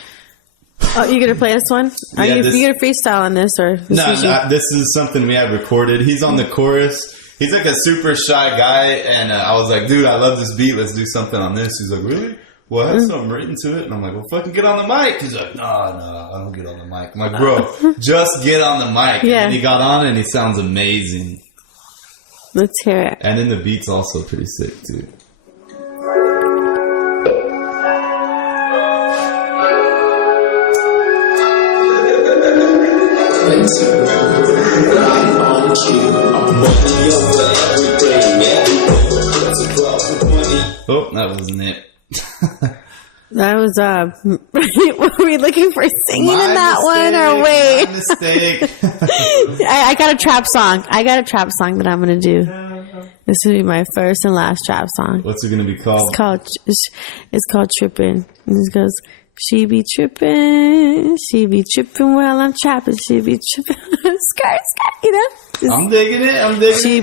Oh, you gonna play this one? Are Yeah, you this- gonna freestyle on this or? This is something we had recorded. He's on the chorus. He's like a super shy guy, and I was like, dude, I love this beat. Let's do something on this. He's like, really? Well, I have something written to it. And I'm like, well, fucking get on the mic. He's like, no, I don't get on the mic. I'm like, bro, just get on the mic. Yeah. And he got on it, and he sounds amazing. Let's hear it. And then the beat's also pretty sick, too. Oh, that wasn't it. That was were we looking for singing in that one or wait? My mistake. I got a trap song. I got a trap song that I'm gonna do. This will be my first and last trap song. What's it gonna be called? It's called Trippin'. And it goes, she be trippin', while I'm trapping. She be trippin', skirt, you know. Just, I'm digging it. she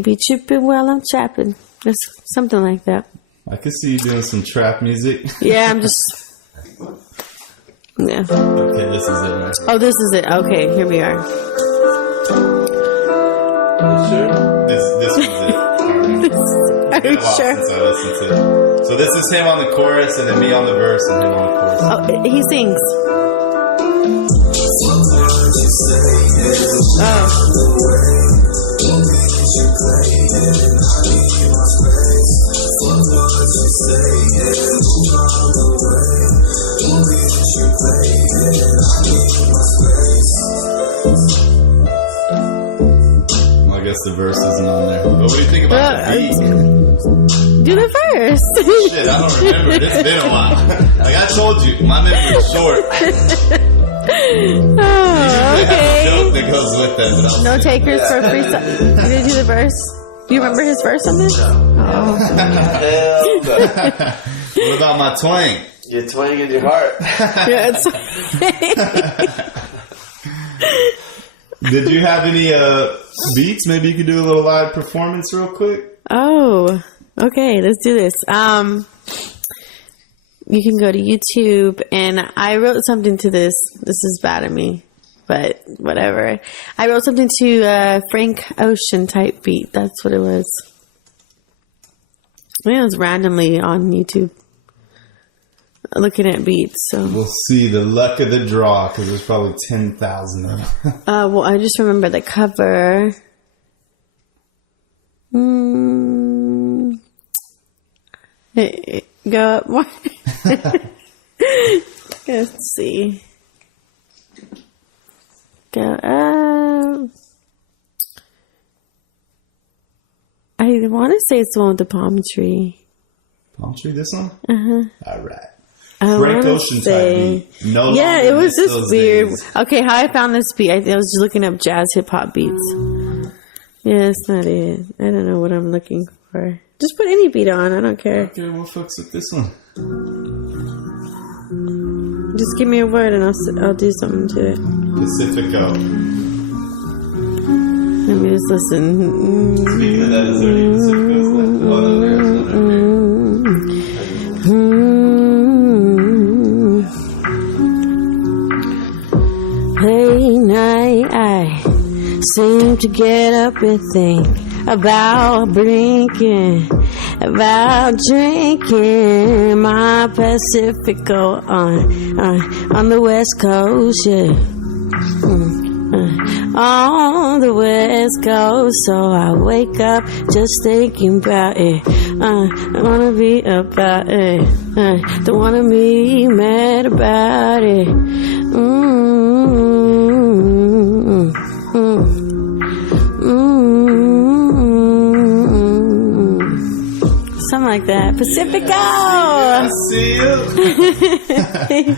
be trippin' while I'm trapping. Just something like that. I could see you doing some trap music. Yeah, I'm just. Yeah. Okay, this is it. Right here. Oh, this is it. Okay, here we are. This was it. Are you sure? Since I listened to it. So this is him on the chorus, and then me on the verse, and him on the chorus. Oh, he sings. Well, I guess the verse isn't on there. But what do you think about the beat? Do the verse. Shit, I don't remember. It's been a while. Like I told you, my memory's short. Oh, I have a okay. joke that goes with that. But I'll No say it. takers for freestyle. You gonna do the verse? Do you remember his verse on this? Oh. Hell no. What about my twang? You're twanging your heart. Yeah, it's Did you have any beats? Maybe you could do a little live performance real quick. Oh, okay. Let's do this. You can go to YouTube, and I wrote something to this. This is bad of me, but whatever. I wrote something to Frank Ocean type beat. That's what it was. I think it was randomly on YouTube. looking at beats. So We'll see the luck of the draw because there's probably 10,000 of them. well, I just remember the cover. Go up more. Let's see. Go up. I want to say it's the one with the palm tree. Palm tree, this one? All right. I Frank wanna Ocean say- type beat. No Yeah, longer it was miss just those weird. days. Okay, how I found this beat, I was just looking up jazz hip hop beats. Yeah, that's not it. I don't know what I'm looking for. Just put any beat on, I don't care. Okay, we'll focus with this one. Just give me a word and I'll do something to it. Pacifico. Let me just listen. Speaking of that, is there any Pacificos left? Oh, no, there's none. Late night, I seem to get up and think about drinking my Pacifico on the West Coast, yeah. On the West Coast, so I wake up just thinking about it. I wanna be about it. Don't wanna be mad about it. Something like that. Pacifico! I see you.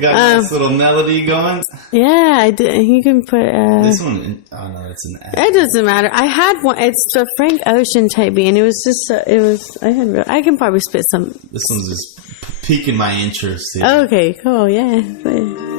Got a nice little melody going. Yeah, I did. You can put This one, oh no, it's an ad. it doesn't matter. I had one. It's the Frank Ocean type beat, and it was just. It was. I can probably spit some. This one's just piquing my interest here. Okay, cool. Yeah. But-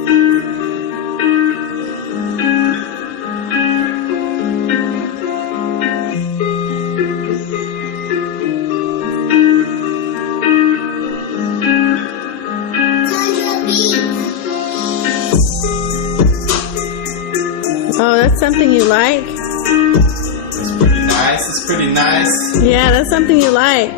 Oh, that's something you like? It's pretty nice. It's pretty nice. Yeah, that's something you like.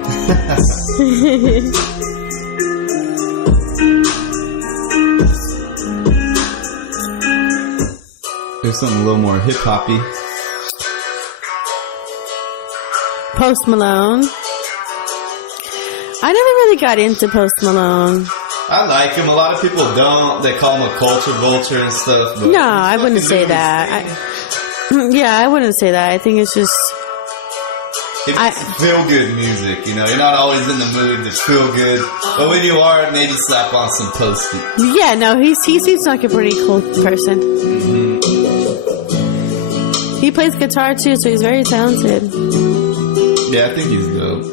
There's something a little more hip hoppy. Post Malone. I never really got into Post Malone. I like him. A lot of people don't. They call him a culture vulture and stuff. But No, I wouldn't fucking say doing that. his thing. Yeah, I wouldn't say that. I think it's just. It makes feel good music, you know. You're not always in the mood to feel good, but when you are, maybe slap on some Posty. Yeah, no, he seems like a pretty cool person. He plays guitar too, so he's very talented. Yeah, I think he's dope.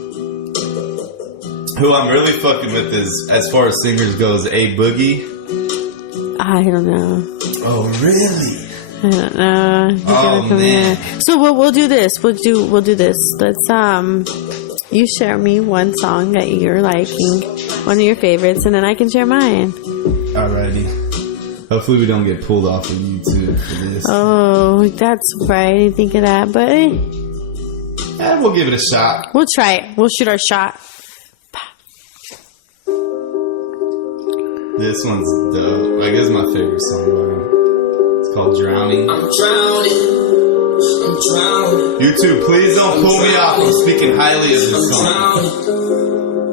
Who I'm really fucking with is, as far as singers goes, A Boogie. I don't know. Oh, really? I don't know. You gotta come man. here. So we'll do this. We'll do this. Let's you share me one song that you're liking, one of your favorites, and then I can share mine. Alrighty. Hopefully we don't get pulled off of YouTube for this. Oh, that's right. I didn't think of that, but Yeah, we'll give it a shot. we'll try it. We'll shoot our shot. This one's dope. I guess my favorite song by him. It's called Drowning. I'm drowning. YouTube, please don't pull me off. I'm speaking highly of this song.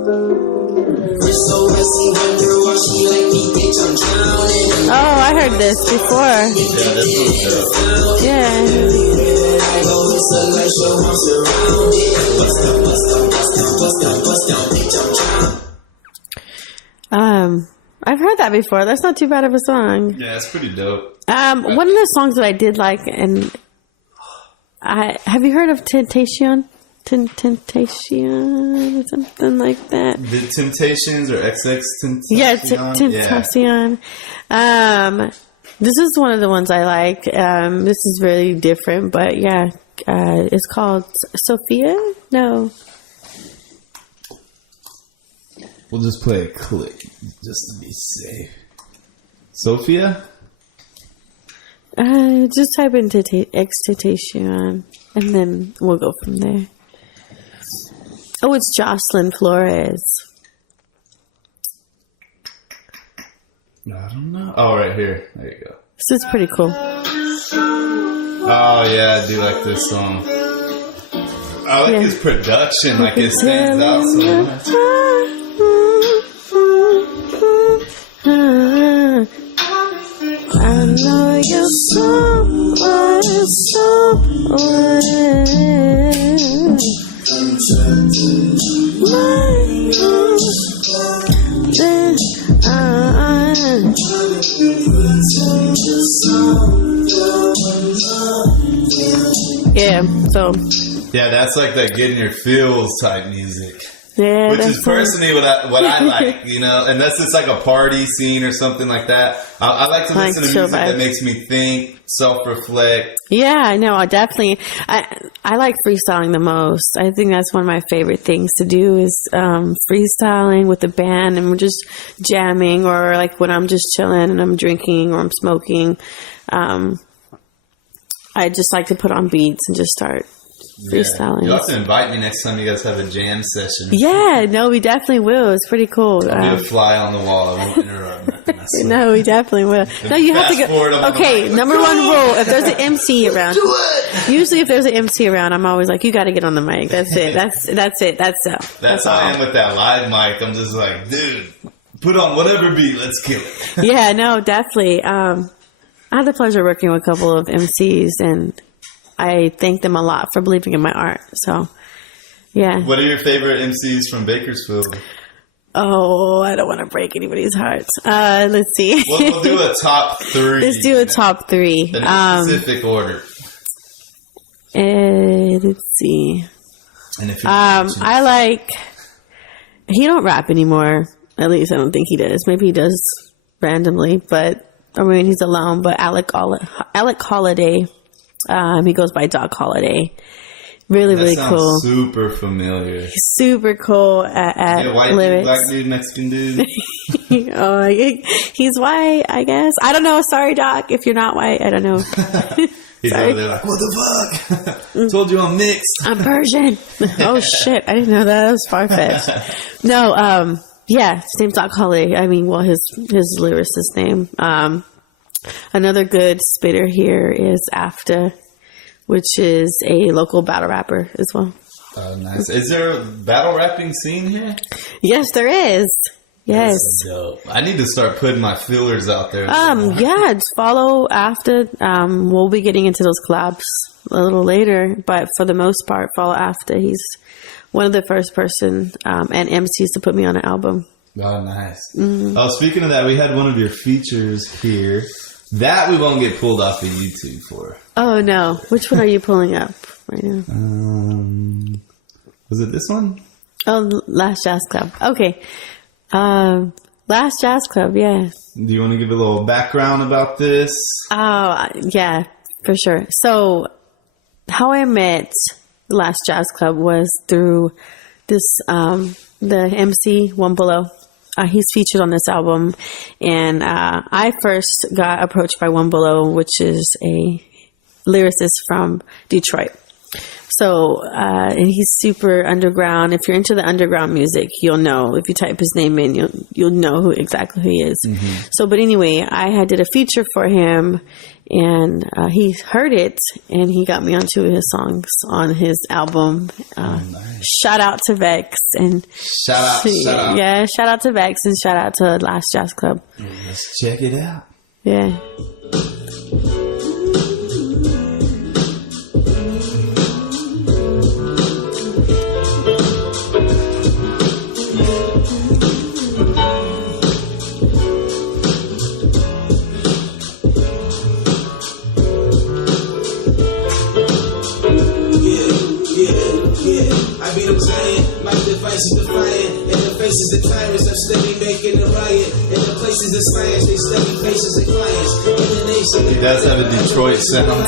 Oh, I heard this before. Yeah, this one's dope. Yeah. I've heard that before. That's not too bad of a song. Yeah, it's pretty dope. One of the songs that I did like, and have you heard of Temptation? Temptation or something like that. The Temptations or XX Temptation? Yeah, Temptation. This is one of the ones I like. This is really different, but yeah, it's called Sophia. No, We'll just play a click just to be safe. Sophia? just type in Temptation, and then we'll go from there. Oh, it's Jocelyn Flores. I don't know. Oh, right here. There you go. This is pretty cool. Oh, yeah, I do like this song. I like his production. Like, it stands out so much. I know you're somewhere. Yeah, so. Yeah, that's like that getting your feels type music. Yeah, which is personally what I like, you know, unless it's like a party scene or something like that. I like to listen to music that makes me think, self-reflect. Yeah, no, I definitely. I like freestyling the most. I think that's one of my favorite things to do is freestyling with the band, and we're just jamming, or like when I'm just chilling and I'm drinking or I'm smoking. I just like to put on beats and just start freestyling. You'll have to invite me next time you guys have a jam session. Yeah, no, we definitely will. It's pretty cool. I'll be a fly on the wall. I won't interrupt. No, we definitely will. No, you have to go. Okay, number one rule: if there's an MC around, usually if there's an MC around, I'm always like, you got to get on the mic. That's it. That's it. That's how I am with that live mic. I'm just like, dude, put on whatever beat. Let's kill it. Yeah, no, definitely. I had the pleasure of working with a couple of MCs, and I thank them a lot for believing in my art. So, yeah. What are your favorite MCs from Bakersfield? Oh, I don't want to break anybody's hearts. Let's see. We'll do a top 3. Let's do a top 3. In a specific order. Let's see. And if I like. He don't rap anymore. At least I don't think he does. Maybe he does randomly, but I mean he's alone. But Alec Holiday. He goes by Doc Holiday. Really cool. Super familiar. He's super cool at white lyrics. Dude, black dude, Mexican dude. Oh, he's white, I guess. I don't know. Sorry, Doc, if you're not white. I don't know. He's over there like, what the fuck? Told you I'm mixed. I'm Persian. Oh shit, I didn't know that. That was far-fetched. No, yeah, his name's Doc Holiday. I mean, well, his lyricist name. Another good spitter here is After, which is a local battle rapper as well. Oh, nice. Is there a battle rapping scene here? Yes, there is. Yes. That's dope. I need to start putting my feelers out there. Yeah, just follow After. We'll be getting into those collabs a little later, but for the most part, follow After. He's one of the first person and MCs to put me on an album. Oh, nice. Mm-hmm. Oh, speaking of that, we had one of your features here. That we won't get pulled off of YouTube for. Oh, no. Which one are you pulling up right now? Was it this one? Oh, Last Jazz Club. Okay. Last Jazz Club, yeah. Do you want to give a little background about this? Oh, yeah, for sure. So, how I met Last Jazz Club was through this, the MC, One Below. He's featured on this album, and I first got approached by One Below, which is a lyricist from Detroit. So, and he's super underground. If you're into the underground music, you'll know. If you type his name in, you'll know exactly who he is. Mm-hmm. So, but anyway, I did a feature for him, and he heard it, and he got me onto his songs on his album. Nice. Shout out to Vex, and shout out. Yeah, shout out to Vex, and shout out to Last Jazz Club. Let's check it out. Yeah. I be the giant, my device is defiant. And the faces of tyrants, I'm steady making a riot. And the places of science, they steady faces of clients. In the nation, he does have a Detroit sound.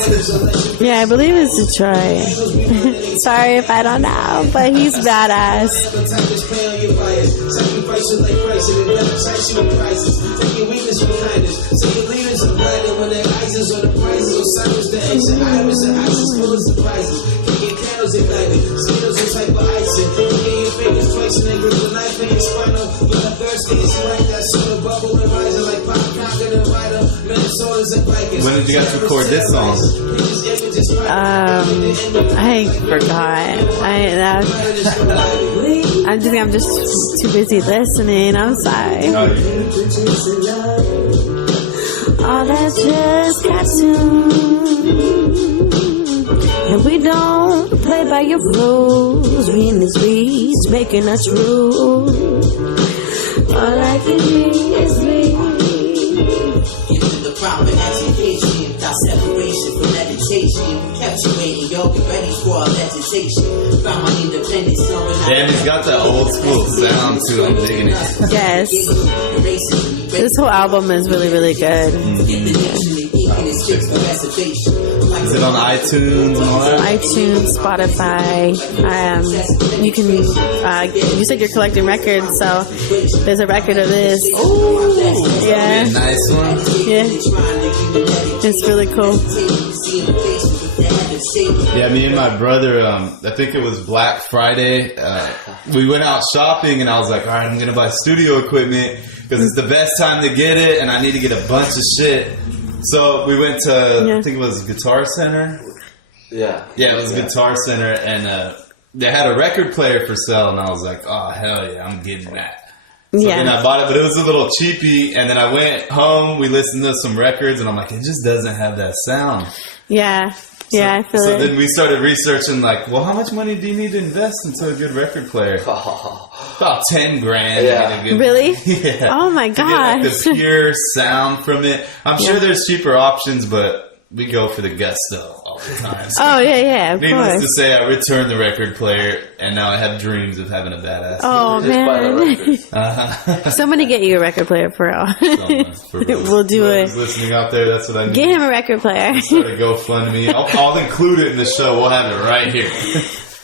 Yeah, I believe it's Detroit. Sorry if I don't know, but he's badass. Sacrifices like Christ, and it never entice you with prizes. Taking weakness with kindness. So your leaders are brighter when their eyes is on the prizes. Osiris, the ancient iris, and isis full of surprises. Kicking candles ignited, skittles and type of icing. Kicking your fingers twice and they grip the knife in your spinal. You're thirsty, it's like that sort of bubble and rising like pop. When did you guys record this song? I forgot. I think I'm just too busy listening. I'm sorry. All that just got to. And we don't play by your rules. We in the streets making us rule. All I can be is me. Into the proper education, without separation from meditation. Kept you waiting, yo, be ready for our vegetation. Found my independence, Damn, he's got that old school sound too. I'm digging it. Yes. This whole album is really, really good. Is it on iTunes and all that? iTunes, Spotify. You can. You said you're collecting records, so there's a record of this. Ooh, yeah, nice one. Yeah, it's really cool. Yeah, me and my brother. I think it was Black Friday. We went out shopping, and I was like, "All right, I'm gonna buy studio equipment because it's the best time to get it, and I need to get a bunch of shit." So we went to, I think it was Guitar Center. Yeah, it was Guitar Center, and they had a record player for sale, and I was like, "Oh hell yeah, I'm getting that." So then I bought it, but it was a little cheapy. And then I went home. We listened to some records, and I'm like, it just doesn't have that sound. Yeah, I feel it. So then we started researching, like, well, how much money do you need to invest into a good record player? About $10,000. Yeah. Really? Yeah. Oh my gosh. To get, like, the pure sound from it. I'm sure there's cheaper options, but we go for the gusto all the time. So oh yeah, of needless course. to say, I returned the record player, and now I have dreams of having a badass. Oh man! Somebody get you a record player for real. We'll do it. Listening out there, that's what I need. Get him a record player. Start a GoFundMe. I'll include it in the show. We'll have it right here.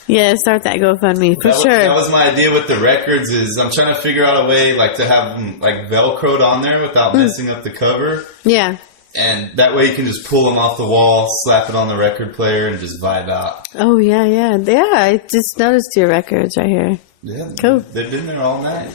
Yeah, start that GoFundMe for sure. That was my idea with the records. Is I'm trying to figure out a way like to have them like Velcroed on there without messing up the cover. Yeah. And that way you can just pull them off the wall, slap it on the record player, and just vibe out. Oh, yeah. I just noticed your records right here. Yeah. Cool. They've been there all night.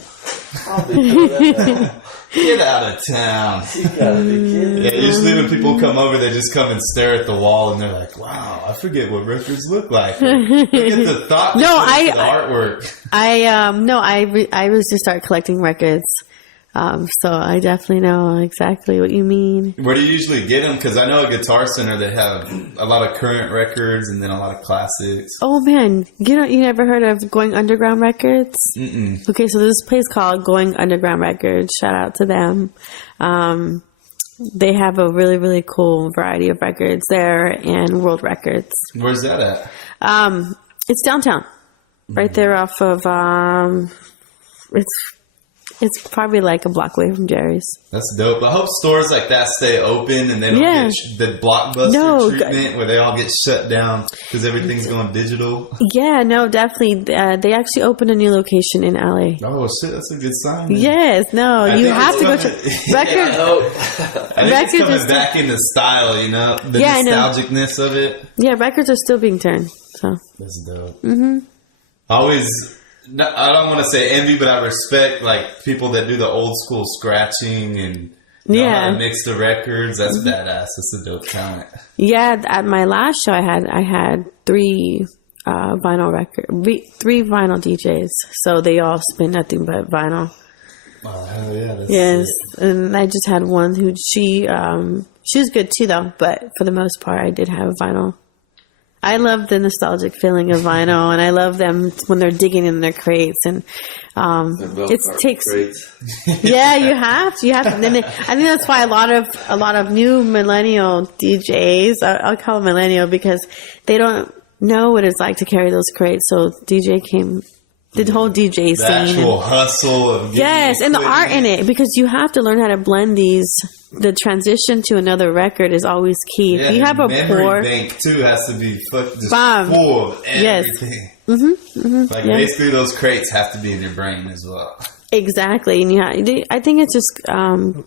Get out of town. You gotta be kidding. Yeah, usually when people come over, they just come and stare at the wall, and they're like, wow, I forget what records look like. Look at the thought. The artwork. I was just start collecting records. So I definitely know exactly what you mean. Where do you usually get them? Because I know at Guitar Center they have a lot of current records and then a lot of classics. Oh man, you never heard of Going Underground Records? Mm-mm. Okay, so there's this place called Going Underground Records. Shout out to them. They have a really, really cool variety of records there and world records. Where's that at? It's downtown, right there off of. It's probably like a block away from Jerry's. That's dope. I hope stores like that stay open and they don't get the Blockbuster treatment where they all get shut down because everything's going digital. Yeah, no, definitely. They actually opened a new location in LA. Oh shit, that's a good sign. Man. Yes, no, you have to go to record. I think it's coming back into style, the nostalgicness of it. Yeah, records are still being turned. So that's dope. Mm-hmm. I don't want to say envy, but I respect like people that do the old school scratching and know how to mix the records. That's badass. That's a dope talent. Yeah, at my last show, I had 3 vinyl DJs, so they all spin nothing but vinyl. Oh hell yeah! That's yes, sick. And I just had one who she was good too though, but for the most part, I did have vinyl. I love the nostalgic feeling of vinyl, and I love them when they're digging in their crates, and it takes. Yeah, you have to. And I think that's why a lot of new millennial DJs, I'll call them millennial because they don't know what it's like to carry those crates. So the whole DJ scene, the actual hustle of and the art in it, because you have to learn how to blend these. The transition to another record is always key. Yeah, if you have a memory bank too has to be just full of everything. Yes. Mm-hmm. Basically, those crates have to be in your brain as well. Exactly, and I think it's just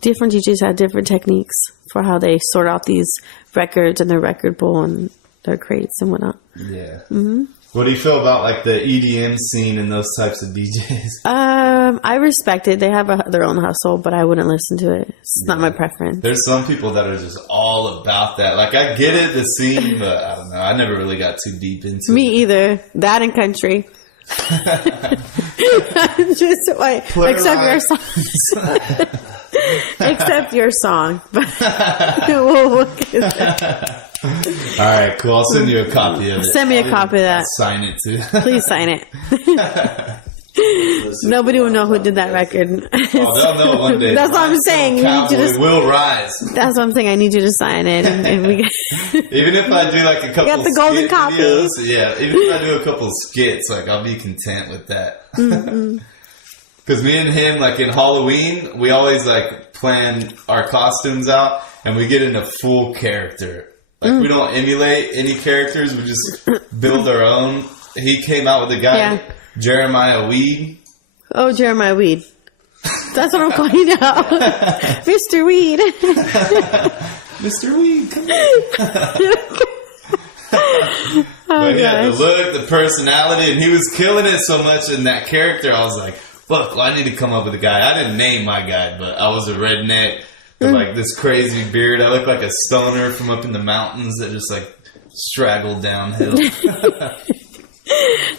different DJs have different techniques for how they sort out these records and their record pool and their crates and whatnot. Yeah. Mm-hmm. What do you feel about like the EDM scene and those types of DJs? I respect it. They have their own hustle, but I wouldn't listen to it. It's not my preference. There's some people that are just all about that. Like, I get it, the scene, but I don't know. I never really got too deep into it. Me either. That and country. Just like, except your song. Except your song. We'll get that. All right, cool. I'll send you a copy of it. Send me a copy of that. Sign it too. Please sign it. Nobody will know who did that record. They'll know one day. That's what I'm saying. You need Cowboy will rise. That's what I'm saying. I need you to sign it. And we Even if I do like a couple got the golden copy. Videos, yeah, even if I do a couple skits, like I'll be content with that. Because me and him, like in Halloween, we always like plan our costumes out and we get into full character. Like, we don't emulate any characters. We just build our own. He came out with a guy, Jeremiah Weed. Oh, Jeremiah Weed. That's what I'm calling now. Mr. Weed. Mr. Weed, come here. But he had the look, the personality, and he was killing it so much in that character. I was like, fuck, well, I need to come up with a guy. I didn't name my guy, but I was a redneck. With like this crazy beard. I look like a stoner from up in the mountains that just like straggled downhill.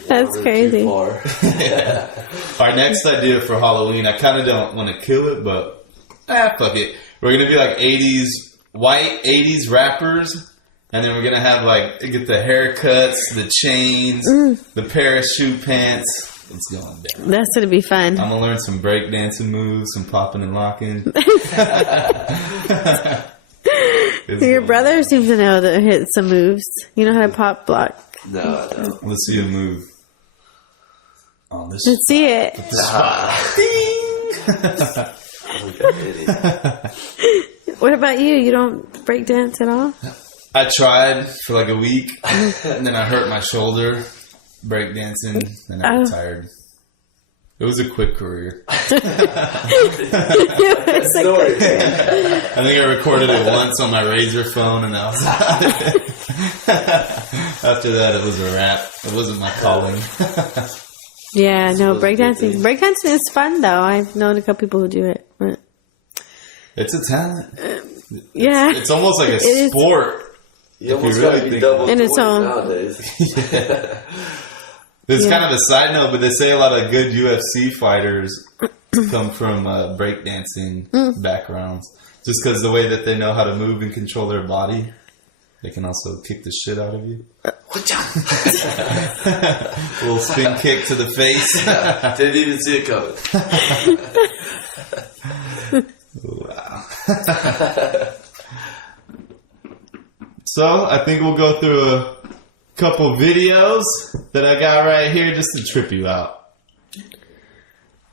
That's crazy. Yeah. Our next idea for Halloween, I kind of don't want to kill it, but fuck it. We're going to be like 80s, white 80s rappers. And then we're going to have like, get the haircuts, the chains, the parachute pants. It's going down. That's going to be fun. I'm going to learn some breakdancing moves, some popping and locking. Your brother seems to know to hit some moves. You know how to pop block. No, I don't. Let's see a move. Oh, this. Let's see it. What about you? You don't break dance at all? I tried for like a week, and then I hurt my shoulder breakdancing, and I retired. It was a quick career. I think I recorded it once on my Razor phone, and that was after that, it was a wrap. It wasn't my calling. Yeah, no, breakdancing. Breakdancing is fun, though. I've known a couple people who do it. But it's a talent. Yeah. It's almost like a sport. You almost gotta be double in its own nowadays. Yeah. There's kind of a side note, but they say a lot of good UFC fighters come from breakdancing backgrounds. Just because the way that they know how to move and control their body, they can also kick the shit out of you. A little spin kick to the face. Didn't even see it coming. Wow. So, I think we'll go through a couple videos that I got right here just to trip you out.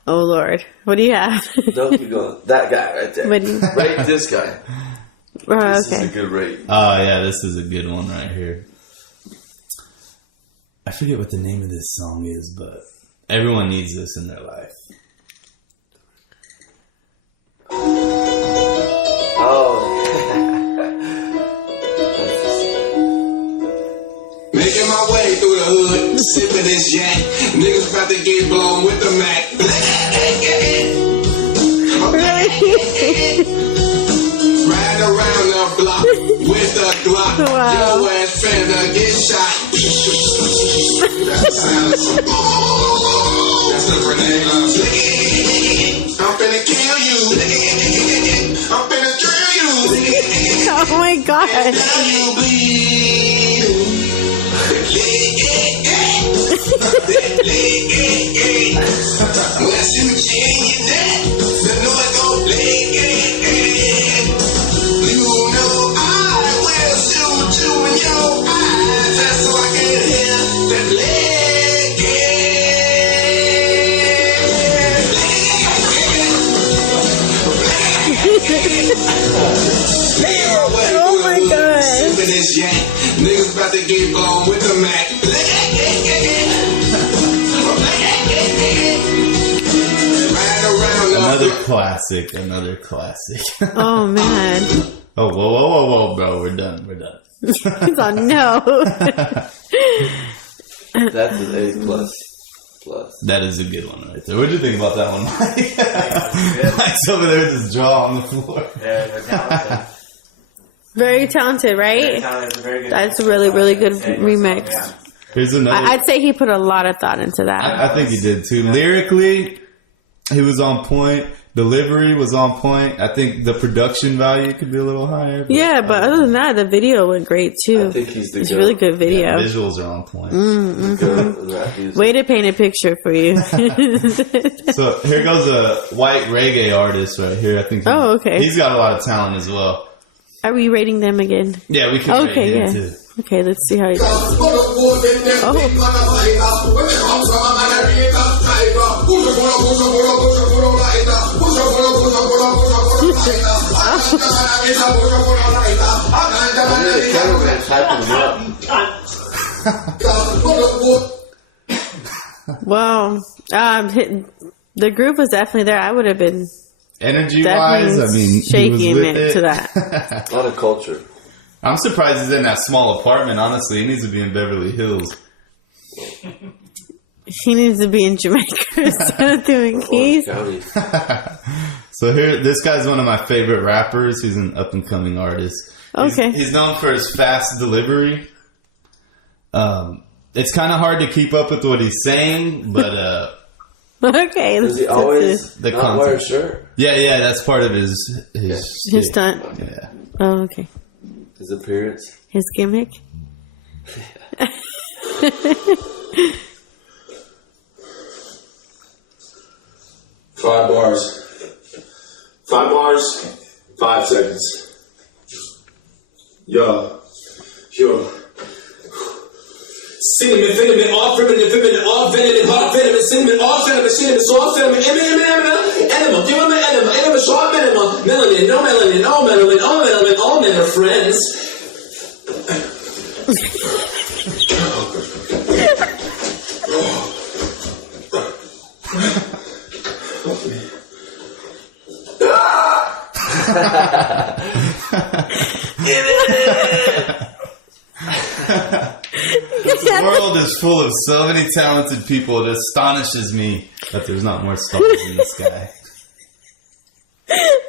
Oh, Lord. What do you have? Don't keep going. That guy right there. Rate this guy. This is a good rate. Oh, yeah, this is a good one right here. I forget what the name of this song is, but everyone needs this in their life. Making my way through the hood, sipping this yak. Niggas about to get blown with the Mac. Ride around the block with the Glock. Wow. Your ass finna get shot. That's the sound of some that's the grenade launch. I'm finna kill you. I'm finna drill you. Oh my God. And now you bleed. When I shoot you in your neck, the noise gon' blink. You know I will shoot you in your eyes, just so I can hear that Oh my God. Niggas about to get blown with the Mac. Another classic. Oh, man. Oh, whoa, bro. We're done. He's on no. That's an A+. That is a good one right there. What did you think about that one, Mike? Mike's over there with his jaw on the floor. Yeah, they're talented. Very talented, right? Very talented, very good. That's a really, really good remix. Yeah. Here's another. I'd say he put a lot of thought into that. I think he did too. Lyrically, he was on point. Delivery was on point. I think the production value could be a little higher. Yeah, but other than that, the video went great too. I think he's the It's goat. really good video. Yeah, visuals are on point. Way to paint a picture for you. So here goes a white reggae artist right here. I think. Oh, okay. He's got a lot of talent as well. Are we rating them again? Yeah, we can. Okay, rate him yeah. too. Okay, let's see how he does. Wow. The groove was definitely there. I would have been Energy wise, I mean, shaking he was with it to that. A lot of culture. I'm surprised he's in that small apartment. Honestly, he needs to be in Beverly Hills. He needs to be in Jamaica instead of doing keys. So here, this guy's one of my favorite rappers. He's an up and coming artist. Okay. He's known for his fast delivery. It's kind of hard to keep up with what he's saying, but okay. Does he always the not wear a shirt? Yeah, that's part of his stunt. Yeah. Oh, okay. His appearance. His gimmick. 5 bars. 5 bars, 5 seconds. Yo. Cinnamon, venom, all venom, venom, all venom, hot venom, cinnamon, all venom, cinnamon, soft venom, enema, give him an enema, short enema, melanin, no melanin, all melanin, all melanin, all men are friends. The world is full of so many talented people. It astonishes me that there's not more stars in the sky.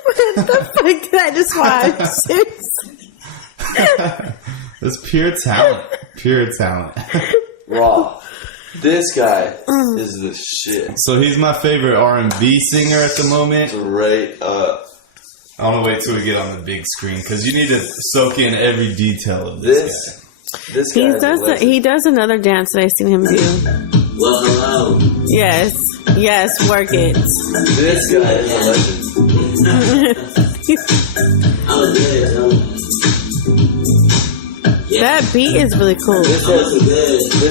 What the fuck did I just watch? It's pure talent. Pure talent. Raw. This guy is the shit. So he's my favorite R&B singer at the moment. Straight up. I want to wait till we get on the big screen because you need to soak in every detail of this guy. This guy He does another dance that I seen him do. Well, hello. Yes, work it. This guy is a legend. That beat is really cool. This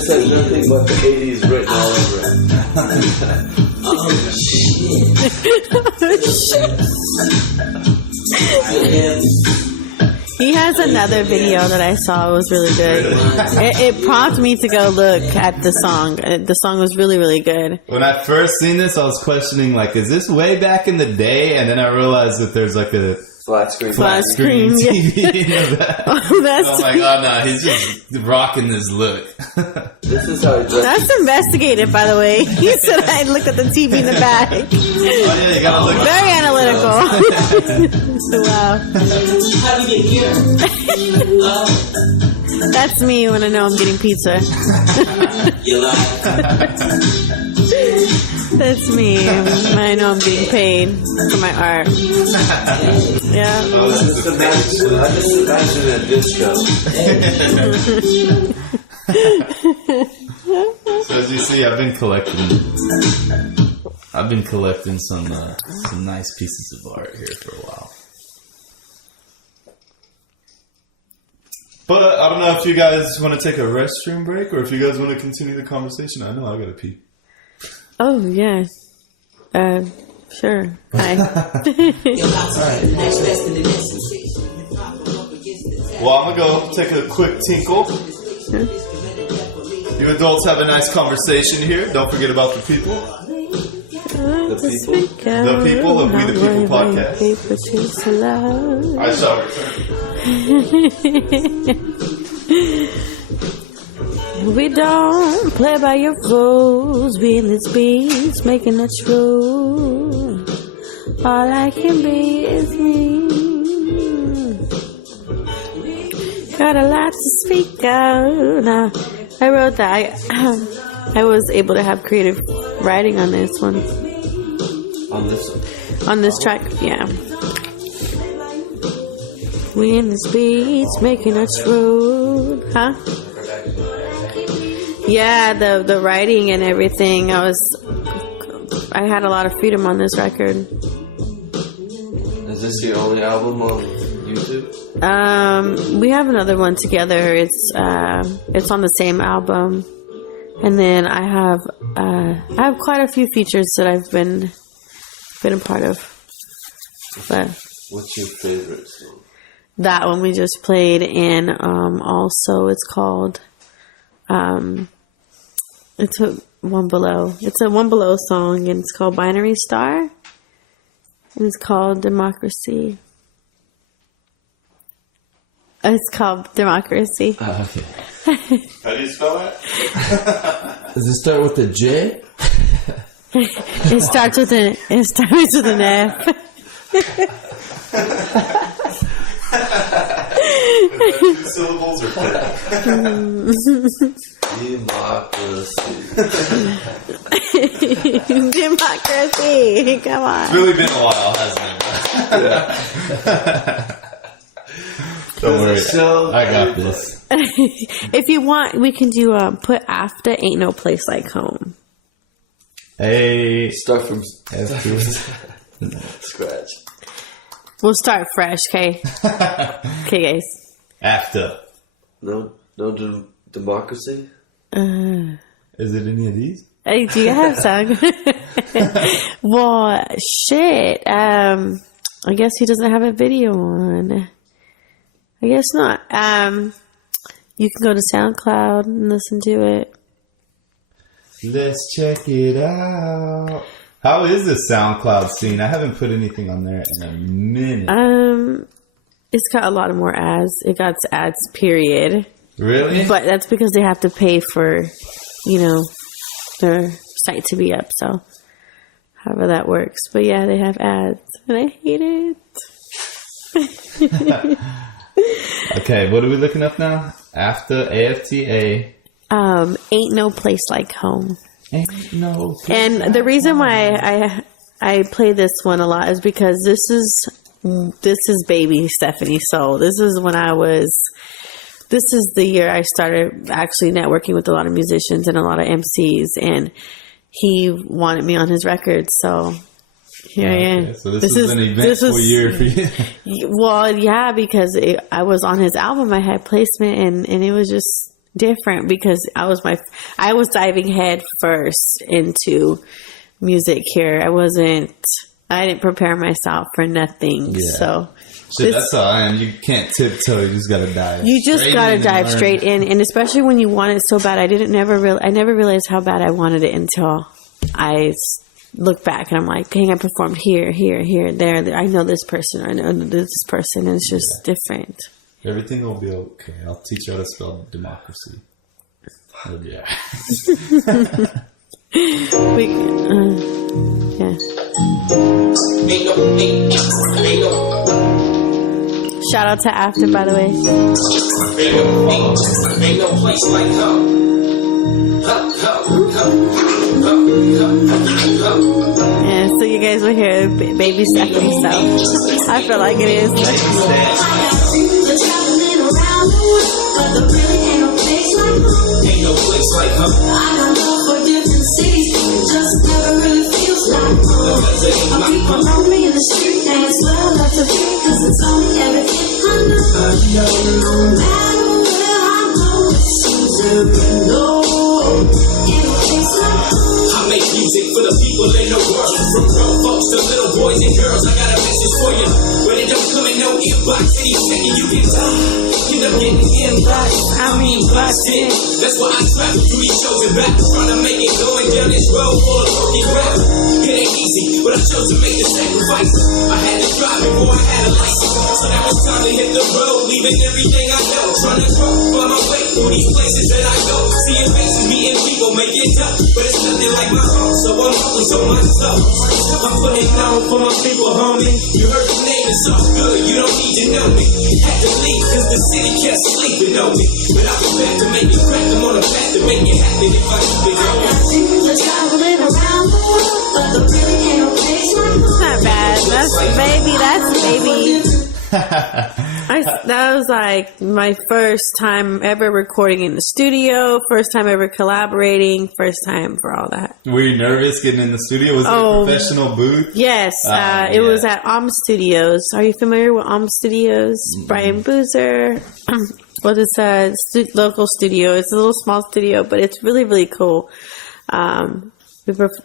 has nothing but the 80s written all over it. He has another video that I saw. It was really good. It prompted me to go look at the song. The song was really, really good. When I first seen this, I was questioning, like, is this way back in the day? And then I realized that there's like a flat screen TV in the back. Oh, that's I'm like, oh no, he's just rocking this look. This is how he dresses. That's investigative, by the way. He said I looked at the TV in the back. Oh yeah, you gotta look. Very analytical. Wow. How did you get here? That's me when I know I'm getting pizza. You lie. That's me when I know I'm getting paid for my art. Yeah. I just imagine a disco. So as you see, I've been collecting some nice pieces of art here for a while. But I don't know if you guys want to take a restroom break or if you guys want to continue the conversation. I know I gotta pee. Oh, yeah. Sure. Hi. Well, I'm gonna go take a quick tinkle. You adults have a nice conversation here. Don't forget about the people. The people of We the People podcast. I shall return. We don't play by your rules. We in this beats, making the truth. All I can be is me. Got a lot to speak of. Now, I wrote that. I was able to have creative writing on this one. On this one? On this track, yeah. We in this beats, making a truth. Huh? Yeah, the writing and everything. I had a lot of freedom on this record. Is this your only album on YouTube? We have another one together. It's on the same album, and then I have quite a few features that I've been a part of. But what's your favorite song? That one we just played, and also it's called it's a One Below. It's a One Below song, and it's called Binary Star, and it's called Democracy. It's called Democracy. Okay. How do you spell that? Does it start with a J? It starts with an F. Two syllables or Democracy. Come on. It's really been a while, hasn't it? Don't worry. I got this. If you want, we can do put after Ain't No Place Like Home. Hey. Start from scratch. We'll start fresh, okay? Okay, guys. After. No democracy? Is it any of these? Hey, do you have some? Well, shit. I guess he doesn't have a video on. I guess not. You can go to SoundCloud and listen to it. Let's check it out. How is the SoundCloud scene? I haven't put anything on there in a minute. It's got a lot of more ads. It got ads, period. Really? But that's because they have to pay for, their site to be up. So, however that works. But yeah, they have ads, and I hate it. Okay, what are we looking up now? After AFTA. Ain't No Place Like Home. Ain't no place. And the reason why I play this one a lot is because this is baby StephanieSoul. This is the year I started actually networking with a lot of musicians and a lot of MCs, and he wanted me on his record, so here I am. So this is an eventful year for you. Well, yeah, because I was on his album. I had placement, and it was just different because I was diving head first into music here. I didn't prepare myself for nothing. Yeah. So that's how I am. You can't tiptoe. You just gotta dive. You just gotta dive straight in, and especially when you want it so bad. I never realized how bad I wanted it until I look back and I'm like, dang, I performed here, there. I know this person. I know this person, and it's just different. Everything will be okay. I'll teach you how to spell democracy. Oh, yeah. Yeah. Shout out to After, by the way. Ain't no place like home. Yeah, so you guys will hear baby StephanieSoul. I feel like it is. But there really ain't no place like home. Ain't no place like home. I got love for different cities, just never really feels like home. People know me in the street, and it's well up to me, cause it's only everything I know. No matter where I go, it seems every low. Ain't no place like home. I make music for the people in the world, from grown folks to little boys and girls. I got a message for you, but it don't come in no inbox. Any second you can die. End up getting busted. That's why I travel through these shows and back, trying to make it going down this road full of broken rap. It ain't it easy, but I chose to make the sacrifice. I had to drive before I had a license, so now it's time to hit the road, leaving everything I know, trying to grow, find my way through these places that I go, seeing faces, meeting people, make it tough, but it's nothing like my home, so I'm always on myself. I'm putting it down for my people, homie. You heard the name, it's all good, you don't need to know me. Had to leave, cause the city kept sleeping on me, but I'll be back to make it crack, I'm on a path to make it happen if I keep it going. I got dreams of traveling around the world, but there really ain't no place like home. Not bad. That's baby. That was like my first time ever recording in the studio, first time ever collaborating, first time for all that. Were you nervous getting in the studio? Was it a professional booth? Yes, it was at Studios. Are you familiar with Studios? Mm-hmm. Brian Boozer. Well, it's a local studio. It's a little small studio, but it's really, really cool.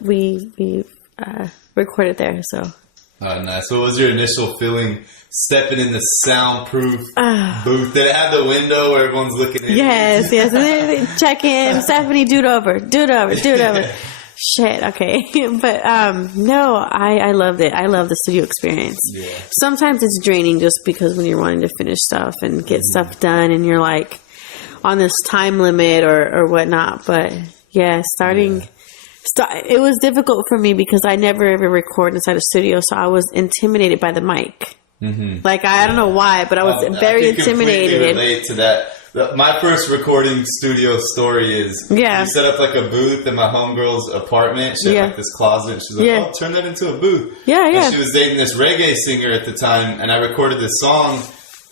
We recorded there, so. Oh, nice. What was your initial feeling stepping in the soundproof booth that had the window where everyone's looking at you? Yes. And then check in. Stephanie, do it over. Shit, okay. But no, I loved it. I love the studio experience. Yeah. Sometimes it's draining just because when you're wanting to finish stuff and get stuff done and you're like on this time limit or whatnot. But yeah, it was difficult for me because I never ever record inside a studio, so I was intimidated by the mic. Mm-hmm. Like, I don't know why, but I was very intimidated. I relate to that. My first recording studio story is we set up like a booth in my homegirl's apartment. She had like this closet, and she's like, "Oh, turn that into a booth." And she was dating this reggae singer at the time, and I recorded this song.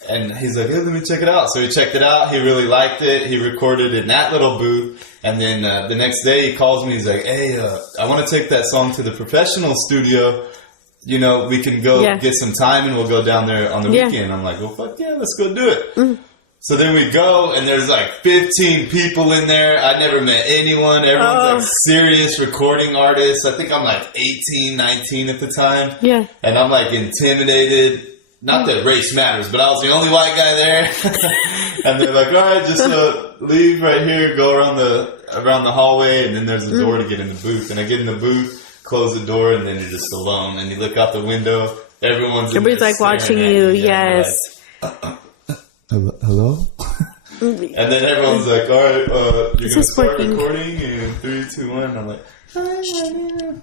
And he's like, "Hey, let me check it out." So he checked it out. He really liked it. He recorded in that little booth. And then the next day he calls me. He's like, "Hey, I want to take that song to the professional studio. You know, we can go get some time and we'll go down there on the weekend." I'm like, "Well, fuck yeah, let's go do it." Mm. So then we go, and there's like 15 people in there. I never met anyone. Everyone's like serious recording artists. I think I'm like 18, 19 at the time. Yeah. And I'm like intimidated. Not that race matters, but I was the only white guy there. And they're like, "All right, just leave right here, go around the hallway, and then there's a door to get in the booth." And I get in the booth, close the door, and then you're just alone. And you look out the window, everybody's like watching you. Yes. Like, hello? And then everyone's like, "All right, you're going to start recording in 3, 2, 1. I'm like, "Hi, my name."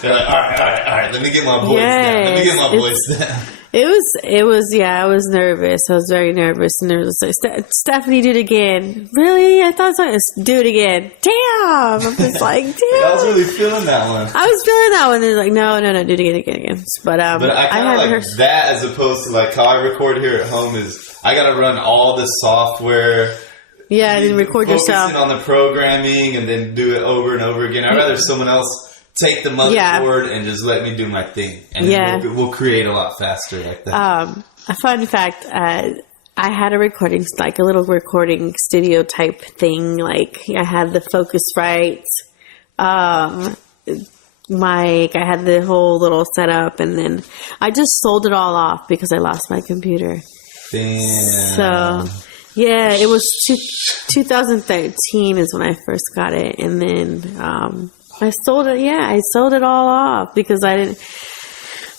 They're like, all right, let me get my voice down. It was, I was nervous. I was very nervous. And there was like, "Stephanie, do it again." Really? I thought so. Do it again. Damn. I'm just like, damn. I was really feeling that one. I was feeling that one. They're like, no, do it again. But I kind of like that as opposed to like how I record here at home is I got to run all the software. Yeah, and then record yourself. Focusing on the programming and then do it over and over again. I'd rather someone else take the motherboard and just let me do my thing. And we'll create a lot faster like that. A fun fact, I had a recording, like a little recording studio type thing. Like I had the Focusrite mic. I had the whole little setup. And then I just sold it all off because I lost my computer. Damn. So... yeah, it was 2013 is when I first got it, and then I sold it. Yeah, I sold it all off because I didn't.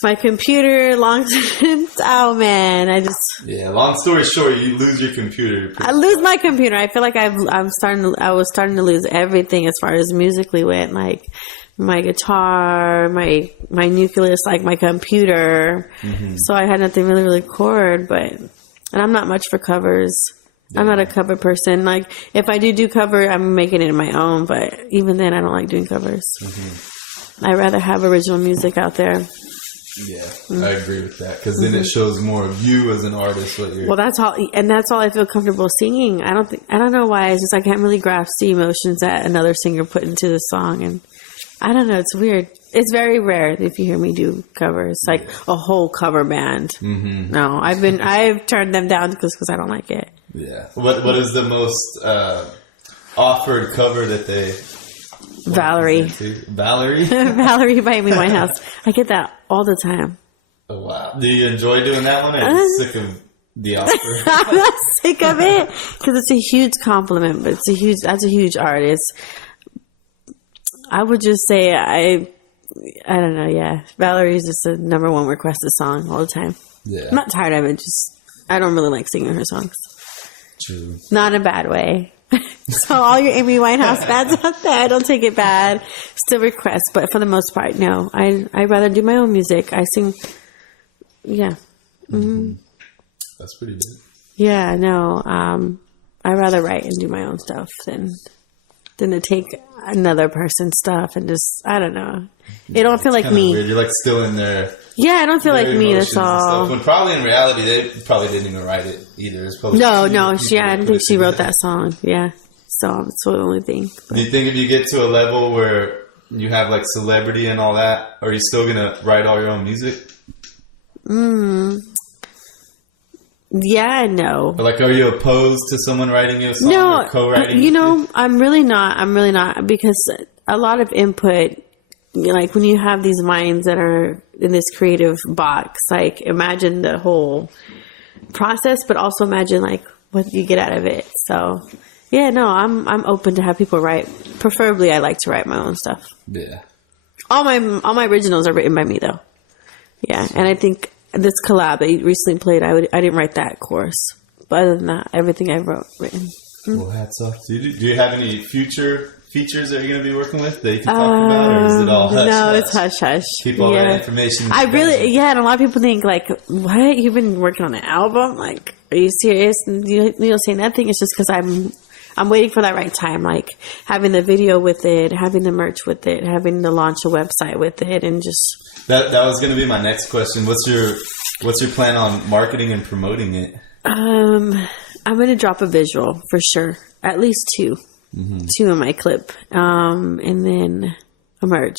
My computer, long story short, you lose your computer. I lose my computer. I feel like I was starting to lose everything as far as musically went, like my guitar, my nucleus, like my computer. Mm-hmm. So I had nothing really record, and I'm not much for covers. Yeah. I'm not a cover person. Like, if I do cover, I'm making it my own. But even then, I don't like doing covers. Mm-hmm. I'd rather have original music out there. Yeah, I agree with that. Because then it shows more of you as an artist. Well, that's all I feel comfortable singing. I don't know why. It's just I can't really grasp the emotions that another singer put into the song. And I don't know. It's weird. It's very rare if you hear me do covers, like a whole cover band. Mm-hmm. No, I've turned them down because I don't like it. Yeah. What is the most offered cover that they? Valerie. Valerie by Amy Winehouse. I get that all the time. Oh wow! Do you enjoy doing that one? Or are you sick of the offer? I'm not sick of it because it's a huge compliment, but that's a huge artist. I would just say I don't know. Yeah, Valerie's just the number one requested song all the time. Yeah, I'm not tired of it. Just I don't really like singing her songs. True. Not in a bad way. So all your Amy Winehouse fans out there, don't take it bad. Still request, but for the most part, no. I'd rather do my own music. I sing. Yeah. Mm-hmm. That's pretty good. Yeah, no. I'd rather write and do my own stuff than to take another person's stuff and just, I don't know. It don't feel like me. Weird. You're like still in there. Yeah, I don't feel like me. That's all. When probably in reality, they probably didn't even write it either. It's probably no. I didn't think she wrote that song. Yeah. So that's the only thing. But. Do you think if you get to a level where you have like celebrity and all that, are you still going to write all your own music? Yeah, no. Or like, are you opposed to someone writing you a song or co-writing? You know, I'm really not because a lot of input, like when you have these minds that are in this creative box, like imagine the whole process, but also imagine like what you get out of it. So yeah, no, I'm open to have people write. Preferably, I like to write my own stuff. Yeah. All my originals are written by me though. Yeah, and I think this collab that you recently played, I didn't write that chorus, but other than that, everything I've written. Well, hats off. Do you have any future features that you're going to be working with that you can talk about, or is it all hush? No, it's hush hush. Keep all that information. I really, and a lot of people think like, what? You've been working on an album? Like, are you serious? And you don't say nothing. It's just because I'm waiting for that right time, like having the video with it, having the merch with it, having to launch a website with it, and just. That was going to be my next question. What's your plan on marketing and promoting it? I'm going to drop a visual for sure, at least 2. Mm-hmm. 2 in my clip, and then a merch.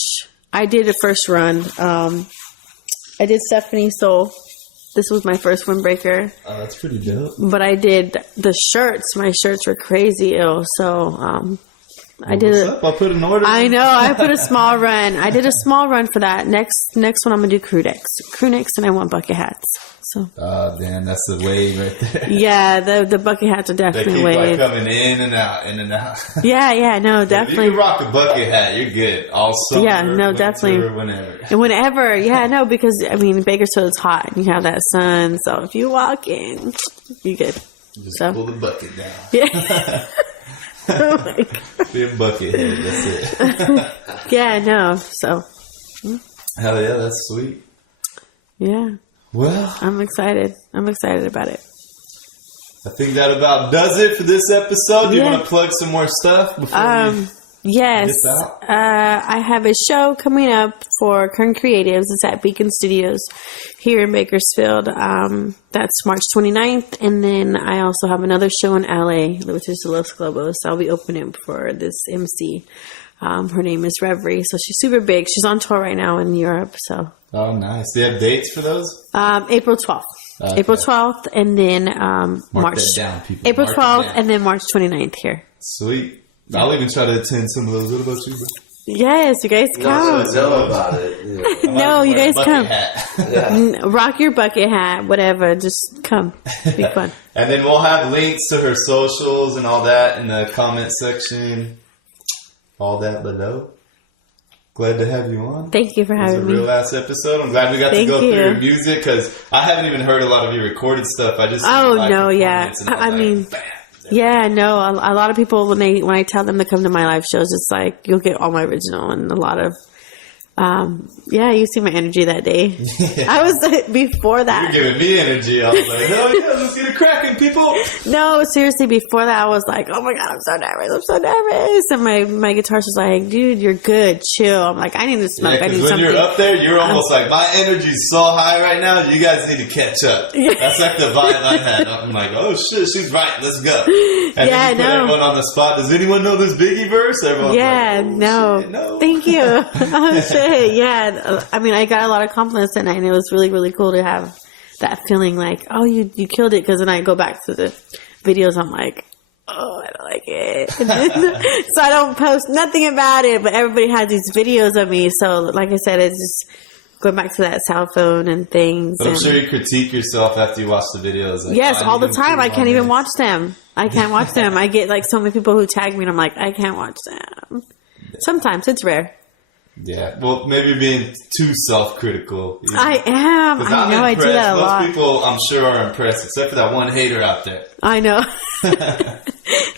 I did a first run. I did StephanieSoul. This was my first windbreaker. Oh, that's pretty dope. But I did the shirts. My shirts were crazy ill. So I did it. I'll put an order. I know. I put a small run. I did a small run for that. Next one, I'm gonna do crew necks, and I want bucket hats. So. Oh, damn, that's the wave right there. Yeah, the bucket hats are definitely they keep wave. Like coming in and out, in and out. Yeah, no, definitely. If you can rock a bucket hat, you're good. All summer, yeah, no, definitely. Whenever, yeah, no, because I mean, Bakersfield is hot, and you have that sun. So if you walk in, you good. Just pull the bucket down. Yeah. Oh my God. Be a bucket head. That's it. Yeah, no. So. Hell yeah, that's sweet. Yeah. Well, I'm excited. I'm excited about it. I think that about does it for this episode. Do you want to plug some more stuff before we yes. I have a show coming up for Current Creatives. It's at Beacon Studios here in Bakersfield. That's March 29th. And then I also have another show in LA, which is the Los Globos. I'll be opening for this MC. Her name is Reverie. So she's super big. She's on tour right now in Europe. So. Oh, nice. Do you have dates for those? April 12th. Okay. April 12th and then March. That down, people. April 12th and then March 29th here. Sweet. I'll even try to attend some of those. What about you, bro? Yes, you guys come. Know about it. Yeah. No, you guys come. Yeah. Rock your bucket hat, whatever. Just come. Be fun. And then we'll have links to her socials and all that in the comment section. All that below. Glad to have you on. Thank you for having me. It was a real ass episode. I'm glad we got to go through your music because I haven't even heard a lot of your recorded stuff. I just I mean, yeah, no. A lot of people when I tell them to come to my live shows, it's like you'll get all my original and a lot of. You see my energy that day. Yeah. I was before that. You're giving me energy. I was like, oh yeah, let's get it cracking, people. No, seriously, before that, I was like, oh my God, I'm so nervous. And my guitarist was like, dude, you're good, chill. I'm like, I need to smoke. Yeah, I need when something. You're up there, you're almost like, my energy's so high right now, you guys need to catch up. Yeah. That's like the vibe I had. I'm like, oh shit, she's right, let's go. And then you put everyone on the spot. Does anyone know this Biggie verse? Everyone's like, oh, shit, no. Thank you. Oh shit. Yeah, I mean, I got a lot of compliments that night, and it was really, really cool to have that feeling like, oh, you killed it. Because then I go back to the videos, I'm like, oh, I don't like it. So I don't post nothing about it, but everybody has these videos of me. So, like I said, it's just going back to that cell phone and things. But I'm sure you critique yourself after you watch the videos. Like, yes, all the time. I can't even watch them. I can't watch them. I get like so many people who tag me, and I'm like, I can't watch them. Sometimes it's rare. Yeah, well, maybe being too self-critical. I am. I know I do that a lot. Most people, I'm sure, are impressed, except for that one hater out there. I know.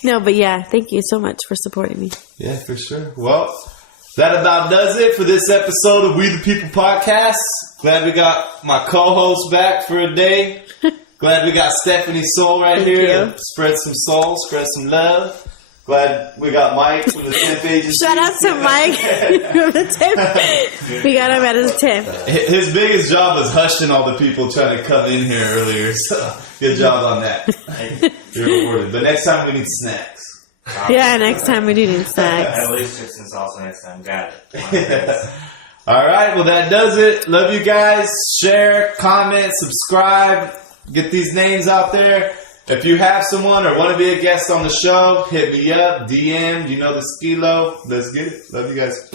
No, but yeah, thank you so much for supporting me. Yeah, for sure. Well, that about does it for this episode of We the People podcast. Glad we got my co-host back for a day. Glad we got StephanieSoul right here to spread some soul, spread some love. Glad we got Mike from the 10th Agency. Shout out to Mike from the 10th. We got him at his 10th. His biggest job was hushing all the people trying to come in here earlier. So good job on that. You're rewarded. But next time we need snacks. Yeah, next time we do need snacks. At least chips and salsa next time. Got it. All right. Well, that does it. Love you guys. Share, comment, subscribe. Get these names out there. If you have someone or want to be a guest on the show, hit me up, DM. You know the skilo. Let's get it. Love you guys.